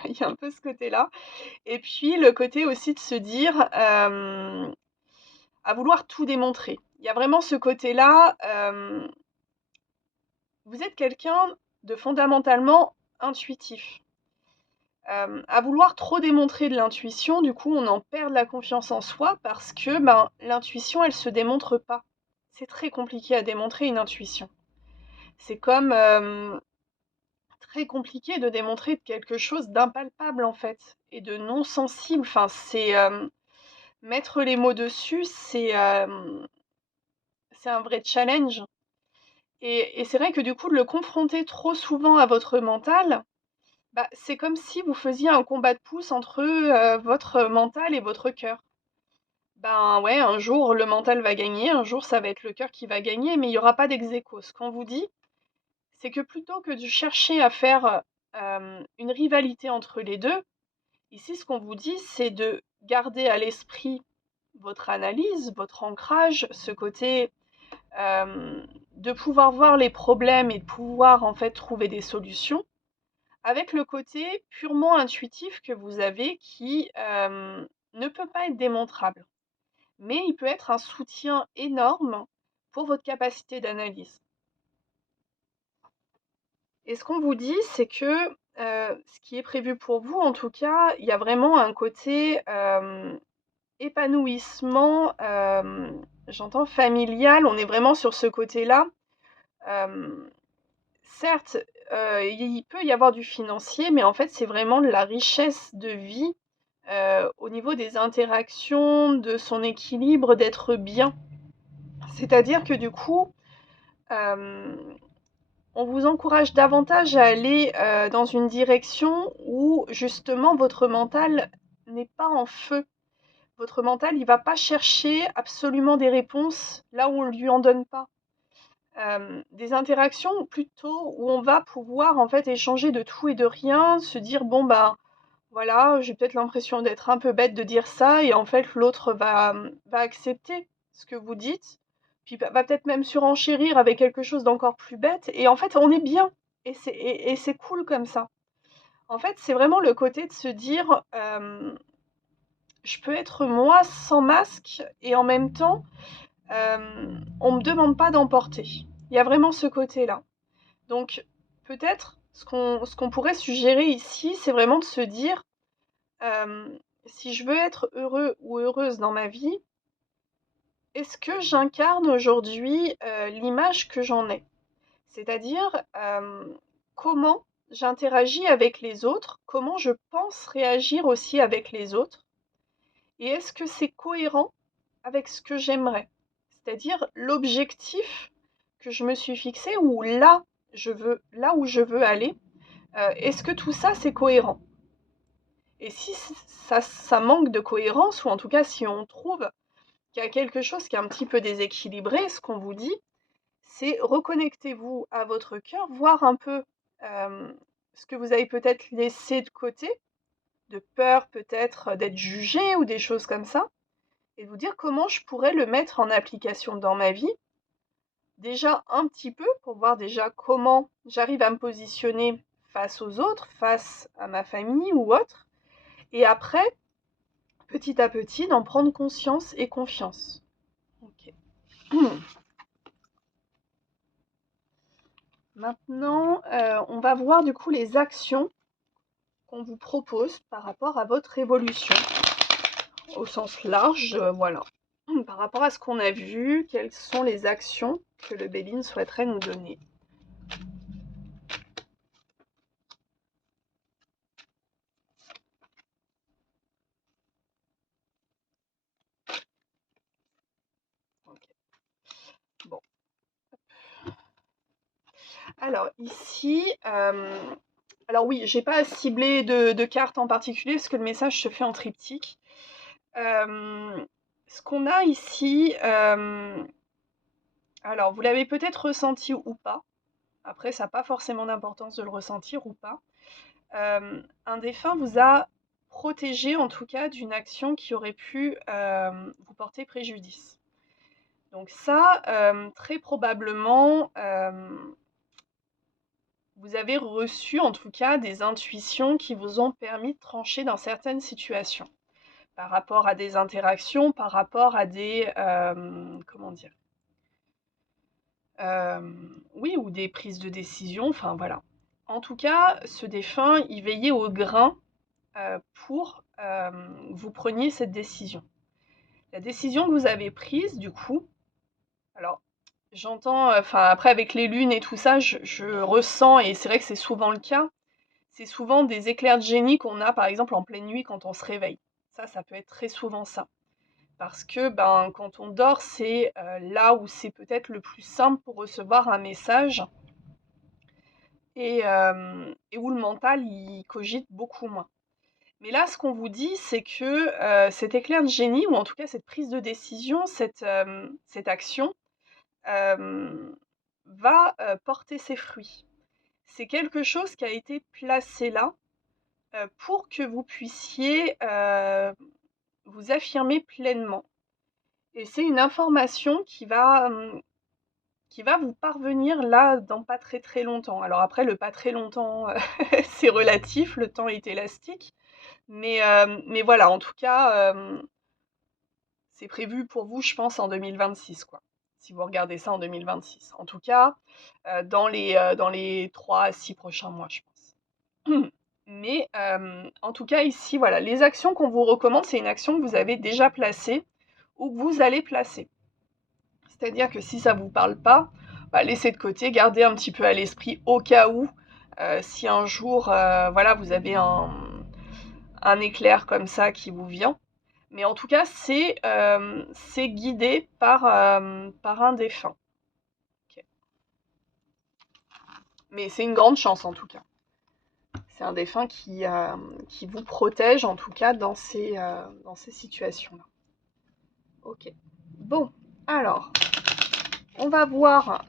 Il y a un peu ce côté-là et puis le côté aussi de se dire, à vouloir tout démontrer. Il y a vraiment ce côté-là, vous êtes quelqu'un de fondamentalement intuitif. À vouloir trop démontrer de l'intuition, du coup, on en perd de la confiance en soi parce que, l'intuition, elle se démontre pas. C'est très compliqué à démontrer une intuition. C'est comme, très compliqué de démontrer quelque chose d'impalpable, en fait, et de non sensible. Enfin, mettre les mots dessus, c'est un vrai challenge et c'est vrai que, du coup, de le confronter trop souvent à votre mental, c'est comme si vous faisiez un combat de pouces entre, votre mental et votre cœur. Ben, ouais, un jour, le mental va gagner, un jour, ça va être le cœur qui va gagner, mais il y aura pas d'ex-aequo. Ce qu'on vous dit, c'est que plutôt que de chercher à faire, une rivalité entre les 2, ici, ce qu'on vous dit, c'est de garder à l'esprit votre analyse, votre ancrage, ce côté, de pouvoir voir les problèmes et de pouvoir en fait trouver des solutions, avec le côté purement intuitif que vous avez qui ne peut pas être démontrable. Mais il peut être un soutien énorme pour votre capacité d'analyse. Et ce qu'on vous dit, c'est que ce qui est prévu pour vous, en tout cas, il y a vraiment un côté épanouissement, j'entends familial, on est vraiment sur ce côté-là. Certes, il peut y avoir du financier, mais en fait, c'est vraiment de la richesse de vie, au niveau des interactions, de son équilibre, d'être bien. C'est-à-dire que du coup, on vous encourage davantage à aller, dans une direction où justement votre mental n'est pas en feu. Votre mental, il va pas chercher absolument des réponses là où on lui en donne pas. Des interactions plutôt où on va pouvoir en fait échanger de tout et de rien, se dire: «Bon bah, voilà, j'ai peut-être l'impression d'être un peu bête de dire ça» et en fait l'autre va accepter ce que vous dites, puis va peut-être même surenchérir avec quelque chose d'encore plus bête et en fait on est bien et c'est cool comme ça. En fait, c'est vraiment le côté de se dire, «Je peux être moi sans masque et en même temps, on me demande pas d'emporter». Il y a vraiment ce côté-là. Donc peut-être ce qu'on pourrait suggérer ici, c'est vraiment de se dire, si je veux être heureux ou heureuse dans ma vie, est-ce que j'incarne aujourd'hui, l'image que j'en ai? C'est-à-dire, comment j'interagis avec les autres, comment je pense réagir aussi avec les autres et est-ce que c'est cohérent avec ce que j'aimerais? C'est-à-dire l'objectif que je me suis fixé ou là où je veux aller, est-ce que tout ça c'est cohérent? Et si ça manque de cohérence ou en tout cas si on trouve qu'il y a quelque chose qui est un petit peu déséquilibré, ce qu'on vous dit, c'est reconnectez-vous à votre cœur, voir un peu, ce que vous avez peut-être laissé de côté, de peur peut-être, d'être jugé ou des choses comme ça et vous dire: «Comment je pourrais le mettre en application dans ma vie?» Déjà un petit peu pour voir déjà comment j'arrive à me positionner face aux autres, face à ma famille ou autre et après, petit à petit, d'en prendre conscience et confiance. OK. Maintenant, on va voir du coup les actions qu'on vous propose par rapport à votre évolution, au sens large, voilà. Par rapport à ce qu'on a vu, quelles sont les actions que le Béline souhaiterait nous donner? OK. Bon. Alors ici, alors oui, j'ai pas ciblé de cartes en particulier parce que le message se fait en triptyque. Ce qu'on a ici, alors vous l'avez peut-être ressenti ou pas. Après, ça n'a pas forcément d'importance de le ressentir ou pas. Un défunt vous a protégé, en tout cas, d'une action qui aurait pu vous porter préjudice. Donc ça, très probablement, vous avez reçu, en tout cas, des intuitions qui vous ont permis de trancher dans certaines situations, par rapport à des interactions, par rapport à des, comment dire? Oui, ou des prises de décision, enfin voilà. En tout cas, ce défunt, il veillait au grain pour que vous preniez cette décision. La décision que vous avez prise, du coup, alors j'entends, enfin après avec les lunes et tout ça, je ressens, et c'est vrai que c'est souvent le cas, c'est souvent des éclairs de génie qu'on a par exemple en pleine nuit quand on se réveille. Ça peut être très souvent ça. Parce que ben, quand on dort, c'est là où c'est peut-être le plus simple pour recevoir un message et où le mental il cogite beaucoup moins. Mais là, ce qu'on vous dit, c'est que cet éclair de génie, ou en tout cas cette prise de décision, cette action, va porter ses fruits. C'est quelque chose qui a été placé là pour que vous puissiez vous affirmer pleinement. Et c'est une information qui va vous parvenir là dans pas très très longtemps. Alors après, le pas très longtemps, c'est relatif, le temps est élastique, mais voilà, en tout cas, c'est prévu pour vous, je pense, en 2026, quoi. Si vous regardez ça en 2026. En tout cas, dans les 3 à 6 prochains mois, je pense. Mais en tout cas, ici, voilà, les actions qu'on vous recommande, c'est une action que vous avez déjà placée ou que vous allez placer. C'est-à-dire que si ça ne vous parle pas, bah, laissez de côté, gardez un petit peu à l'esprit au cas où, si un jour, voilà, vous avez un éclair comme ça qui vous vient. Mais en tout cas, c'est guidé par un défunt. Okay. Mais c'est une grande chance en tout cas. C'est un défunt qui vous protège en tout cas dans ces situations-là. Ok. Bon, alors, on va voir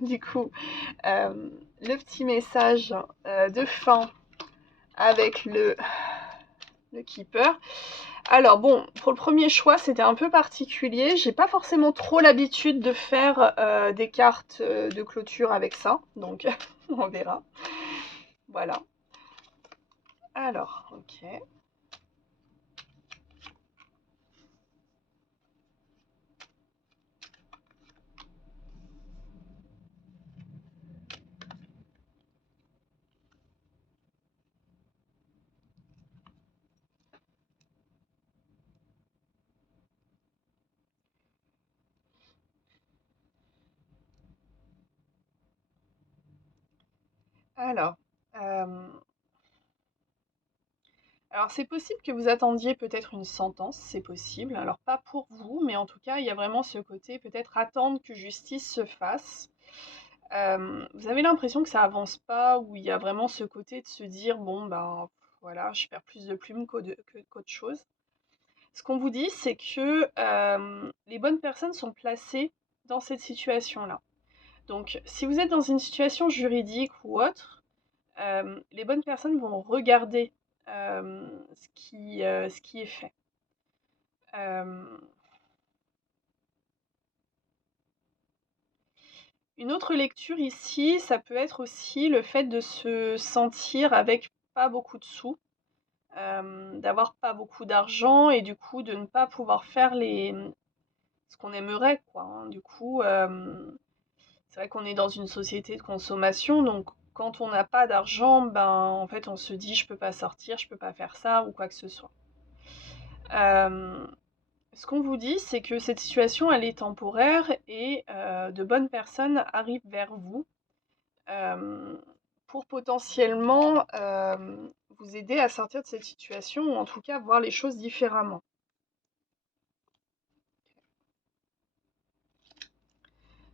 du coup le petit message de fin avec le keeper. Alors bon, pour le premier choix, c'était un peu particulier. J'ai pas forcément trop l'habitude de faire des cartes de clôture avec ça, donc on verra. Voilà. Alors, ok. Alors, euh, alors c'est possible que vous attendiez peut-être une sentence, c'est possible. Alors pas pour vous, mais en tout cas, il y a vraiment ce côté peut-être attendre que justice se fasse. Vous avez l'impression que ça avance pas, ou il y a vraiment ce côté de se dire bon ben voilà, je perds plus de plumes qu'autre chose. Ce qu'on vous dit, c'est que les bonnes personnes sont placées dans cette situation-là. Donc, si vous êtes dans une situation juridique ou autre, les bonnes personnes vont regarder ce qui est fait. Une autre lecture ici, ça peut être aussi le fait de se sentir avec pas beaucoup de sous, d'avoir pas beaucoup d'argent et du coup de ne pas pouvoir faire ce qu'on aimerait, quoi, hein. Du coup, c'est vrai qu'on est dans une société de consommation, donc quand on n'a pas d'argent, ben en fait on se dit je peux pas sortir, je peux pas faire ça ou quoi que ce soit. Ce qu'on vous dit, c'est que cette situation elle est temporaire et de bonnes personnes arrivent vers vous pour potentiellement vous aider à sortir de cette situation ou en tout cas voir les choses différemment.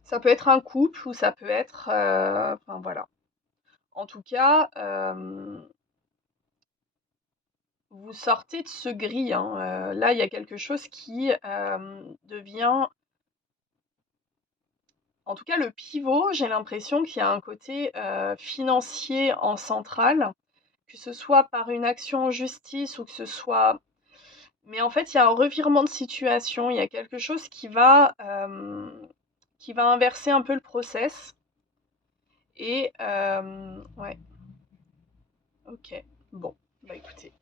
Ça peut être un couple ou ça peut être, enfin voilà. En tout cas, vous sortez de ce gris, hein. Là, il y a quelque chose qui devient... En tout cas, le pivot, j'ai l'impression qu'il y a un côté financier en centrale, que ce soit par une action en justice ou que ce soit... Mais en fait, il y a un revirement de situation, il y a quelque chose qui va inverser un peu le process. Et ouais, ok, bon, bah écoutez.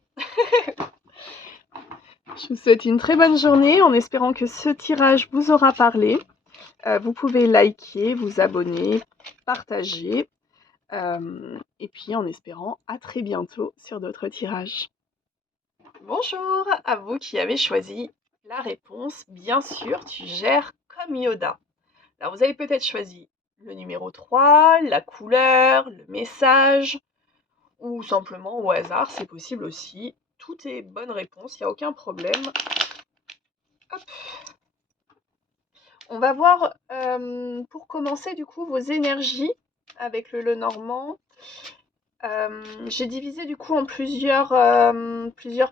Je vous souhaite une très bonne journée en espérant que ce tirage vous aura parlé. Vous pouvez liker, vous abonner, partager. Et puis en espérant à très bientôt sur d'autres tirages. Bonjour à vous qui avez choisi la réponse. Bien sûr, tu gères comme Yoda. Alors vous avez peut-être choisi le numéro 3, la couleur, le message, ou simplement au hasard, c'est possible aussi. Tout est bonne réponse, il n'y a aucun problème. Hop. On va voir pour commencer du coup vos énergies avec le Lenormand. J'ai divisé du coup en plusieurs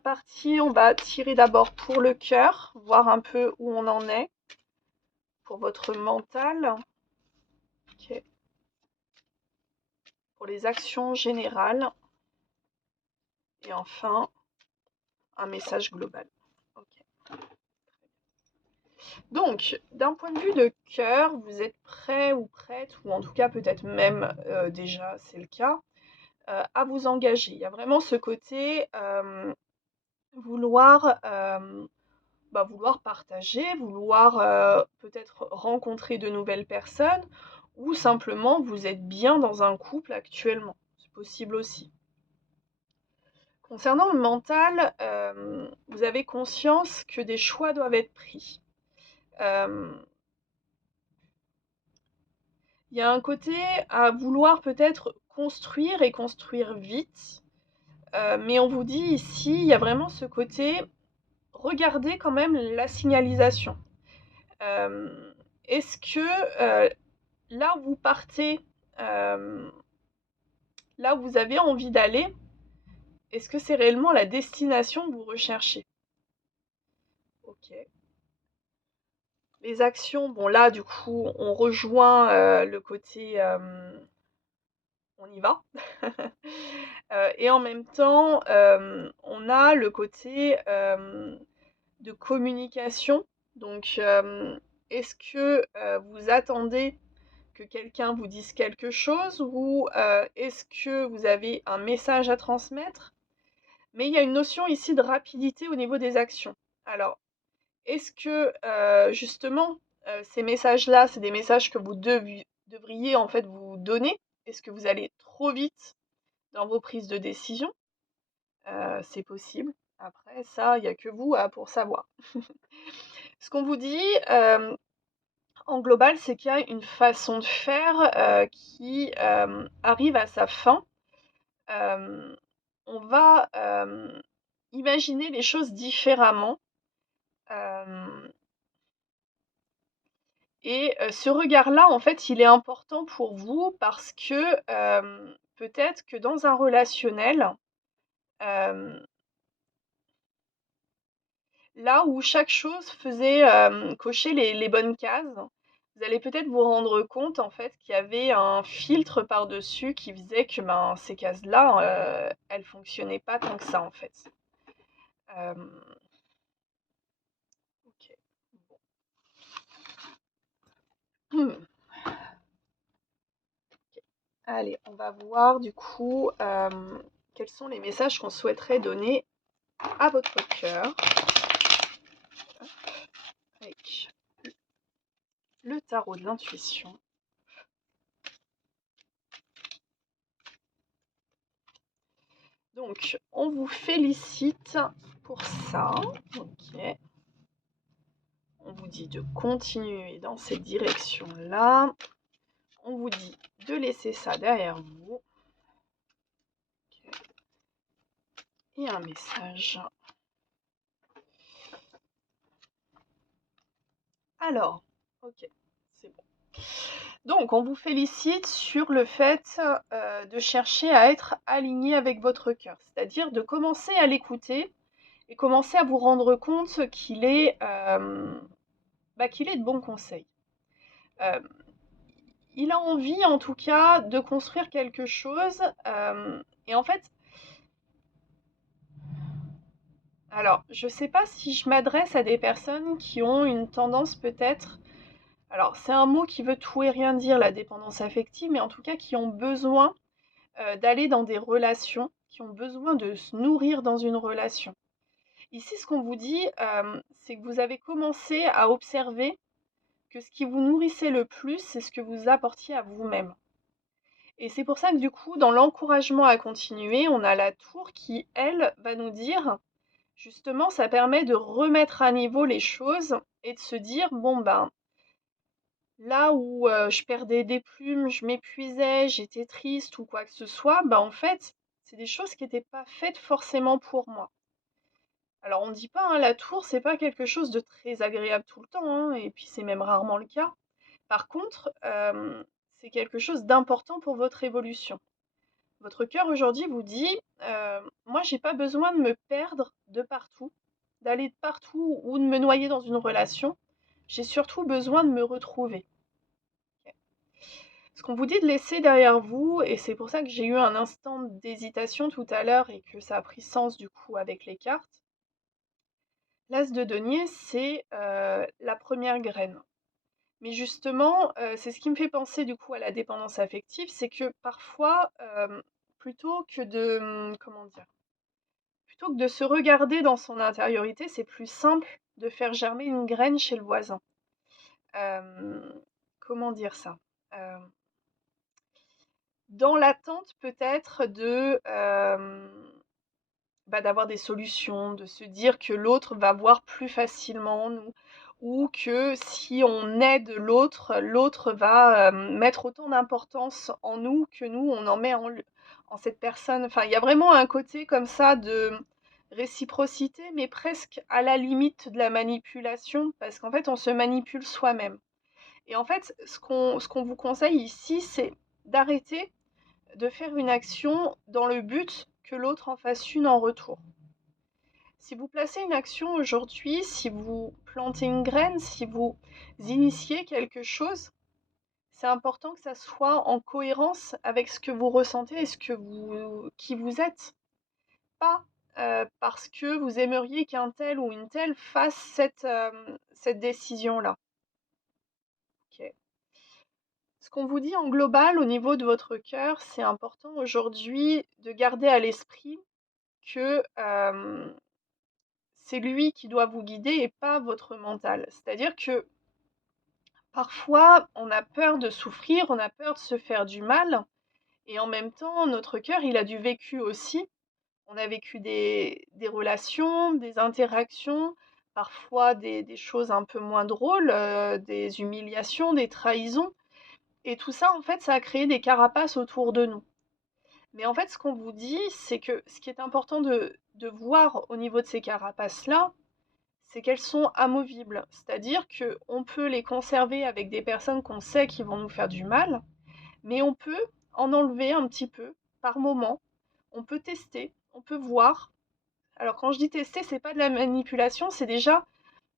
parties. On va tirer d'abord pour le cœur, voir un peu où on en est pour votre mental. Okay. Pour les actions générales. Et enfin, un message global. Okay. Donc, d'un point de vue de cœur, vous êtes prêt ou prête, ou en tout cas peut-être même déjà c'est le cas, à vous engager. Il y a vraiment ce côté vouloir, vouloir partager, vouloir peut-être rencontrer de nouvelles personnes, ou simplement vous êtes bien dans un couple actuellement. C'est possible aussi. Concernant le mental, vous avez conscience que des choix doivent être pris. Il y a un côté à vouloir peut-être construire et construire vite, mais on vous dit ici, il y a vraiment ce côté, regardez quand même la signalisation. Est-ce que là où vous partez, là où vous avez envie d'aller, est-ce que c'est réellement la destination que vous recherchez? Ok. Les actions, bon là du coup on rejoint le côté on y va. Et en même temps, on a le côté de communication. Donc, est-ce que vous attendez que quelqu'un vous dise quelque chose ou est-ce que vous avez un message à transmettre? Mais il y a une notion ici de rapidité au niveau des actions. Alors, est-ce que justement ces messages-là, c'est des messages que vous devriez en fait vous donner? Est-ce que vous allez trop vite dans vos prises de décision? C'est possible. Après ça, il y a que vous pour savoir. Ce qu'on vous dit, en global, c'est qu'il y a une façon de faire, qui, arrive à sa fin. Hem, on va, imaginer les choses différemment, hem et ce regard-là, en fait, il est important pour vous parce que, peut-être que dans un relationnel, hem là où chaque chose faisait, cocher les bonnes cases, vous allez peut-être vous rendre compte, en fait, qu'il y avait un filtre par-dessus qui faisait que, ben, ces cases-là, elles fonctionnaient pas tant que ça, en fait. Hem, OK. Mmh. Allez, on va voir du coup, quels sont les messages qu'on souhaiterait donner à votre cœur avec le tarot de l'intuition. Donc, on vous félicite pour ça. OK. On vous dit de continuer dans cette direction-là. On vous dit de laisser ça derrière vous. OK. Et un message. Alors, ok, c'est bon. Donc, on vous félicite sur le fait de chercher à être aligné avec votre cœur, c'est-à-dire de commencer à l'écouter et commencer à vous rendre compte qu'il est de bons conseils. Euh, il a envie, en tout cas, de construire quelque chose. Et en fait, alors, je ne sais pas si je m'adresse à des personnes qui ont une tendance peut-être. Alors, c'est un mot qui veut tout et rien dire, la dépendance affective, mais en tout cas qui ont besoin d'aller dans des relations, qui ont besoin de se nourrir dans une relation. Ici, ce qu'on vous dit, c'est que vous avez commencé à observer que ce qui vous nourrissait le plus, c'est ce que vous apportiez à vous-même. Et c'est pour ça que du coup, dans l'encouragement à continuer, on a la tour qui, elle, va nous dire, justement, ça permet de remettre à niveau les choses et de se dire, bon ben, là où je perdais des plumes, je m'épuisais, j'étais triste ou quoi que ce soit, bah, en fait, c'est des choses qui n'étaient pas faites forcément pour moi. Alors on ne dit pas, hein, la tour, c'est pas quelque chose de très agréable tout le temps, hein, et puis c'est même rarement le cas. Par contre, c'est quelque chose d'important pour votre évolution. Votre cœur aujourd'hui vous dit, «Moi j'ai pas besoin de me perdre de partout, d'aller de partout ou de me noyer dans une relation. J'ai surtout besoin de me retrouver». Ce qu'on vous dit de laisser derrière vous, et c'est pour ça que j'ai eu un instant d'hésitation tout à l'heure et que ça a pris sens du coup avec les cartes, L'as de denier, c'est, la première graine. Mais justement, c'est ce qui me fait penser du coup à la dépendance affective, c'est que parfois, plutôt que de, comment dire? Plutôt que de se regarder dans son intériorité, c'est plus simple de faire germer une graine chez le voisin. Comment dire ça? Hem, Dans l'attente peut-être de, d'avoir des solutions, de se dire que l'autre va voir plus facilement en nous ou que si on aide l'autre, l'autre va, mettre autant d'importance en nous que nous on en met en cette personne. Enfin, il y a vraiment un côté comme ça de réciprocité, mais presque à la limite de la manipulation, parce qu'en fait, on se manipule soi-même. Et en fait, ce qu'on vous conseille ici, c'est d'arrêter de faire une action dans le but que l'autre en fasse une en retour. Si vous placez une action aujourd'hui, si vous plantez une graine, si vous initiez quelque chose, c'est important que ça soit en cohérence avec ce que vous ressentez et qui vous êtes. Pas parce que vous aimeriez qu'un tel ou une telle fasse cette décision-là. Ok. Ce qu'on vous dit en global au niveau de votre cœur, c'est important aujourd'hui de garder à l'esprit que c'est lui qui doit vous guider et pas votre mental. C'est-à-dire que parfois, on a peur de souffrir, on a peur de se faire du mal, et en même temps, notre cœur, il a du vécu aussi. On a vécu des relations, des interactions, parfois des choses un peu moins drôles, des humiliations, des trahisons. Et tout ça, en fait, ça a créé des carapaces autour de nous. Mais en fait, ce qu'on vous dit, c'est que ce qui est important de voir au niveau de ces carapaces-là, c'est qu'elles sont amovibles. C'est-à-dire qu'on peut les conserver avec des personnes qu'on sait qui vont nous faire du mal, mais on peut en enlever un petit peu par moment. On peut tester, on peut voir. Alors quand je dis tester, c'est pas de la manipulation, c'est déjà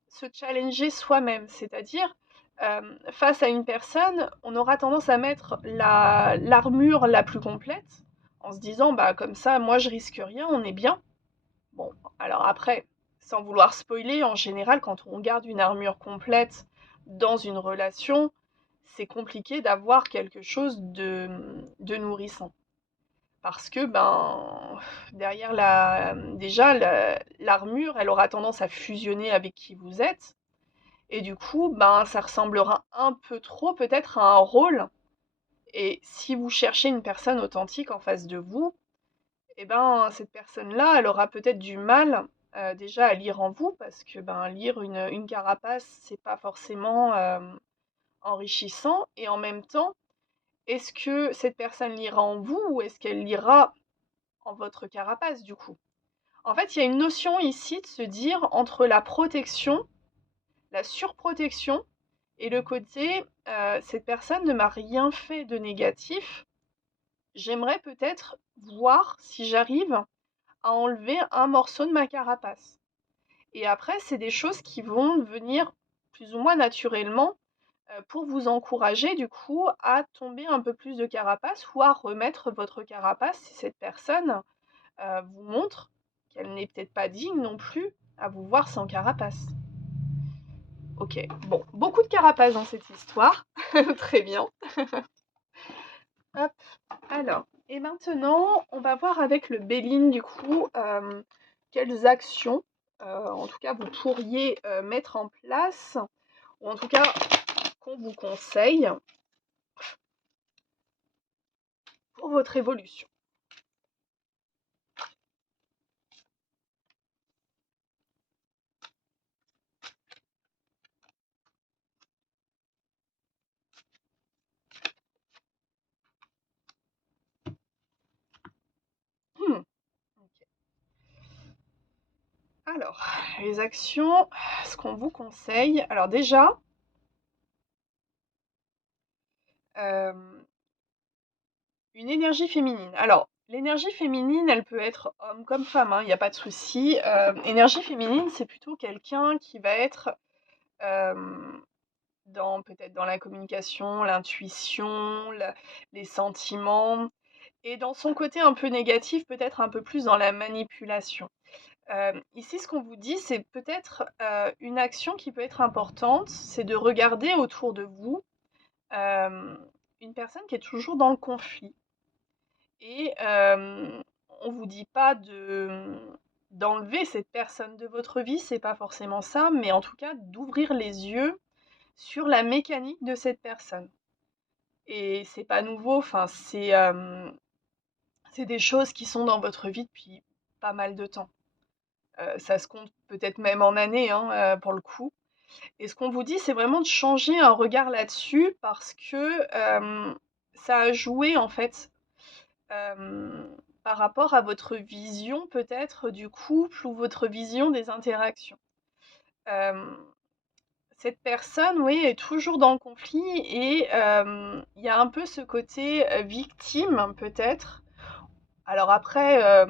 se challenger soi-même. C'est-à-dire, face à une personne, on aura tendance à mettre l'armure la plus complète, en se disant, bah comme ça, moi je risque rien, on est bien. Bon, alors après, sans vouloir spoiler, en général, quand on garde une armure complète dans une relation, c'est compliqué d'avoir quelque chose de nourrissant. Parce que, derrière l'armure, elle aura tendance à fusionner avec qui vous êtes. Et du coup, ça ressemblera un peu trop peut-être à un rôle. Et si vous cherchez une personne authentique en face de vous, et cette personne-là, elle aura peut-être du mal déjà à lire en vous, parce que lire une carapace, c'est pas forcément enrichissant. Et en même temps, est-ce que cette personne lira en vous ou est-ce qu'elle lira en votre carapace du coup? En fait, il y a une notion ici de se dire entre la protection, la surprotection et le côté cette personne ne m'a rien fait de négatif. J'aimerais peut-être voir si j'arrive à enlever un morceau de ma carapace. Et après, c'est des choses qui vont venir plus ou moins naturellement pour vous encourager du coup à tomber un peu plus de carapace ou à remettre votre carapace si cette personne vous montre qu'elle n'est peut-être pas digne non plus à vous voir sans carapace. Ok, bon, beaucoup de carapace dans cette histoire. Très bien. Hop, alors, et maintenant, on va voir avec le Béline, du coup, quelles actions, en tout cas, vous pourriez mettre en place, ou en tout cas, qu'on vous conseille pour votre évolution. Ok. Alors, les actions, ce qu'on vous conseille, alors déjà, une énergie féminine. Alors, l'énergie féminine, elle peut être homme comme femme, il n'y a pas de souci. Énergie féminine, c'est plutôt quelqu'un qui va être peut-être dans la communication, l'intuition, les sentiments, et dans son côté un peu négatif, peut-être un peu plus dans la manipulation. Ici, ce qu'on vous dit, c'est peut-être, une action qui peut être importante, c'est de regarder autour de vous, une personne qui est toujours dans le conflit et on vous dit pas d'enlever cette personne de votre vie, c'est pas forcément ça, mais en tout cas d'ouvrir les yeux sur la mécanique de cette personne et c'est pas nouveau, enfin c'est des choses qui sont dans votre vie depuis pas mal de temps. Ça se compte peut-être même en années, hein, pour le coup. Et ce qu'on vous dit, c'est vraiment de changer un regard là-dessus parce que ça a joué en fait par rapport à votre vision peut-être du couple ou votre vision des interactions. Euh, Cette personne, oui, est toujours dans le conflit et il y a un peu ce côté victime peut-être. Alors après,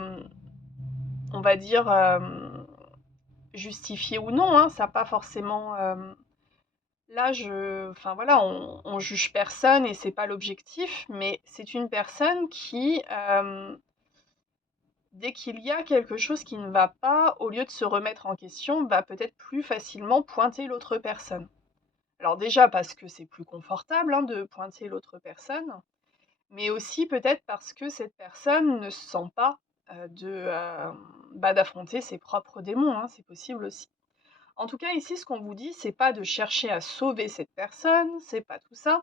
on va dire justifié ou non, hein, ça n'a pas forcément. Là, enfin voilà, on juge personne et c'est pas l'objectif, mais c'est une personne qui, dès qu'il y a quelque chose qui ne va pas, au lieu de se remettre en question, va peut-être plus facilement pointer l'autre personne. Alors déjà parce que c'est plus confortable hein, de pointer l'autre personne, mais aussi peut-être parce que cette personne ne se sent pas d'affronter ses propres démons, hein, c'est possible aussi. En tout cas, ici, ce qu'on vous dit, c'est pas de chercher à sauver cette personne, c'est pas tout ça.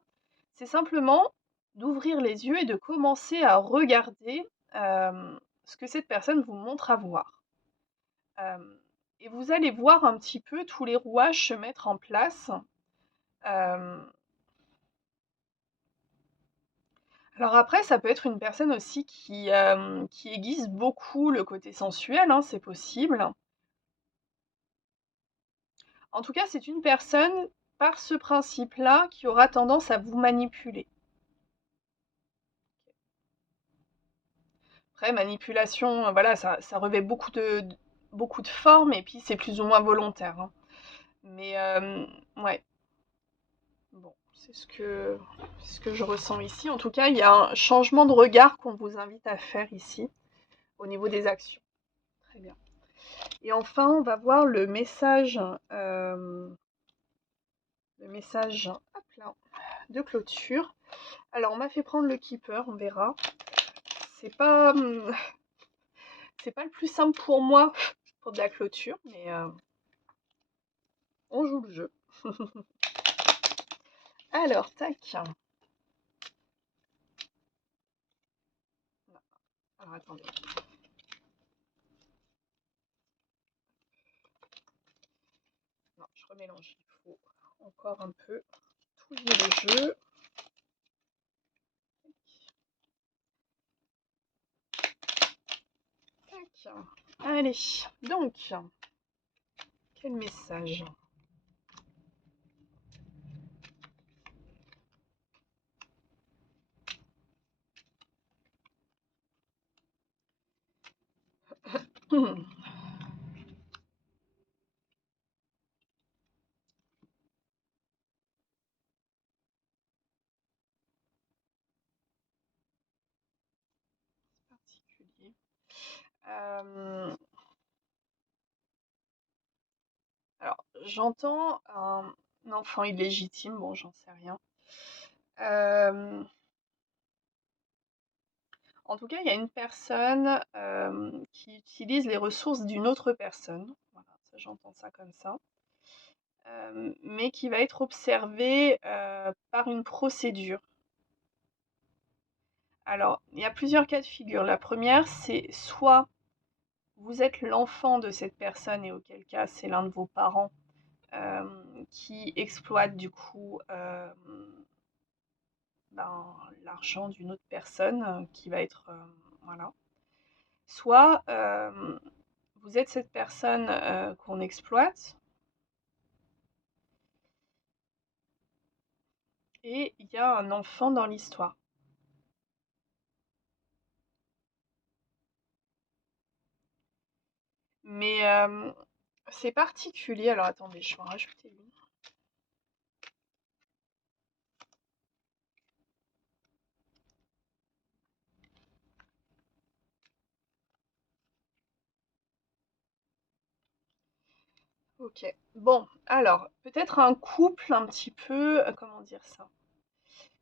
C'est simplement d'ouvrir les yeux et de commencer à regarder ce que cette personne vous montre à voir. Et vous allez voir un petit peu tous les rouages se mettre en place. Euh, alors après, ça peut être une personne aussi qui aiguise beaucoup le côté sensuel, hein, c'est possible. En tout cas, c'est une personne, par ce principe-là, qui aura tendance à vous manipuler. Après, manipulation, voilà, ça revêt beaucoup de formes et puis c'est plus ou moins volontaire, hein. Mais ouais, bon, c'est ce que je ressens ici. En tout cas, il y a un changement de regard qu'on vous invite à faire ici, au niveau des actions. Très bien. Et enfin, on va voir le message hop là, de clôture. Alors, on m'a fait prendre le keeper, on verra. C'est pas, c'est pas le plus simple pour moi pour de la clôture, mais on joue le jeu. Alors, tac. Alors, attendez. Non, je remélange. Il faut encore un peu touiller le jeu. Tac. Allez, donc, quel message? Particulier. Alors, j'entends un enfant illégitime, bon, j'en sais rien. En tout cas, il y a une personne qui utilise les ressources d'une autre personne. Voilà, ça, j'entends ça comme ça. Mais qui va être observée par une procédure. Alors, il y a plusieurs cas de figure. La première, c'est soit vous êtes l'enfant de cette personne et auquel cas c'est l'un de vos parents qui exploite du coup l'argent d'une autre personne qui va être voilà. Soit vous êtes cette personne qu'on exploite et il y a un enfant dans l'histoire. Mais c'est particulier. Alors attendez, je vais en rajouter une. Ok. Bon, alors, peut-être un couple un petit peu, comment dire ça?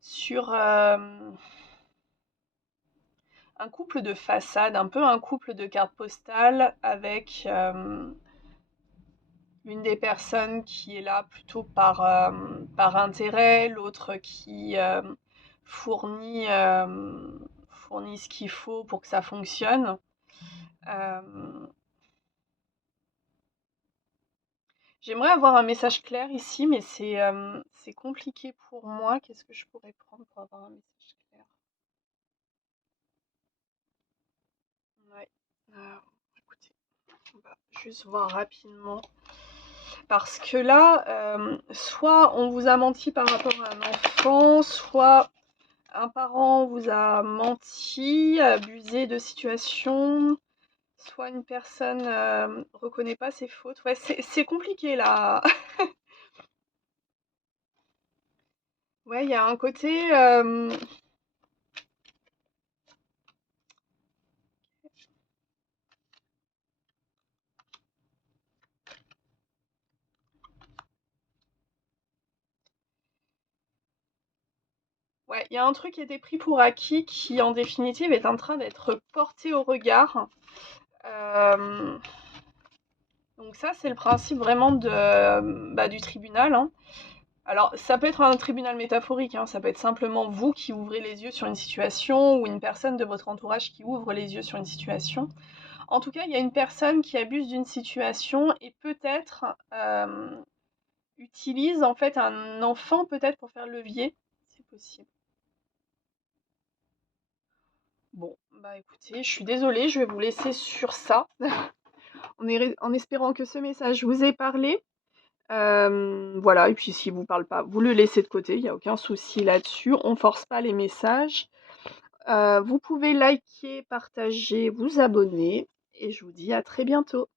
Sur un couple de façade, un peu un couple de cartes postales avec l'une des personnes qui est là plutôt par intérêt, l'autre qui fournit, fournit ce qu'il faut pour que ça fonctionne. Euh, J'aimerais avoir un message clair ici, mais c'est compliqué pour moi. Qu'est-ce que je pourrais prendre pour avoir un message clair? Ouais. Écoutez, on va juste voir rapidement. Parce que là, soit on vous a menti par rapport à un enfant, soit un parent vous a menti, abusé de situation, soit une personne reconnaît pas ses fautes. Ouais, c'est compliqué là. Ouais, il y a un côté. Ouais, il y a un truc qui a été pris pour acquis qui, en définitive, est en train d'être porté au regard. Euh, donc ça, c'est le principe vraiment du tribunal, hein. Alors, ça peut être un tribunal métaphorique, hein, ça peut être simplement vous qui ouvrez les yeux sur une situation ou une personne de votre entourage qui ouvre les yeux sur une situation. En tout cas, il y a une personne qui abuse d'une situation et peut-être utilise en fait un enfant peut-être pour faire levier. C'est possible. Bon, bah écoutez, je suis désolée, je vais vous laisser sur ça, en espérant que ce message vous ait parlé. Voilà, et puis s'il vous parle pas, vous le laissez de côté, il n'y a aucun souci là-dessus, on force pas les messages. Vous pouvez liker, partager, vous abonner, et je vous dis à très bientôt.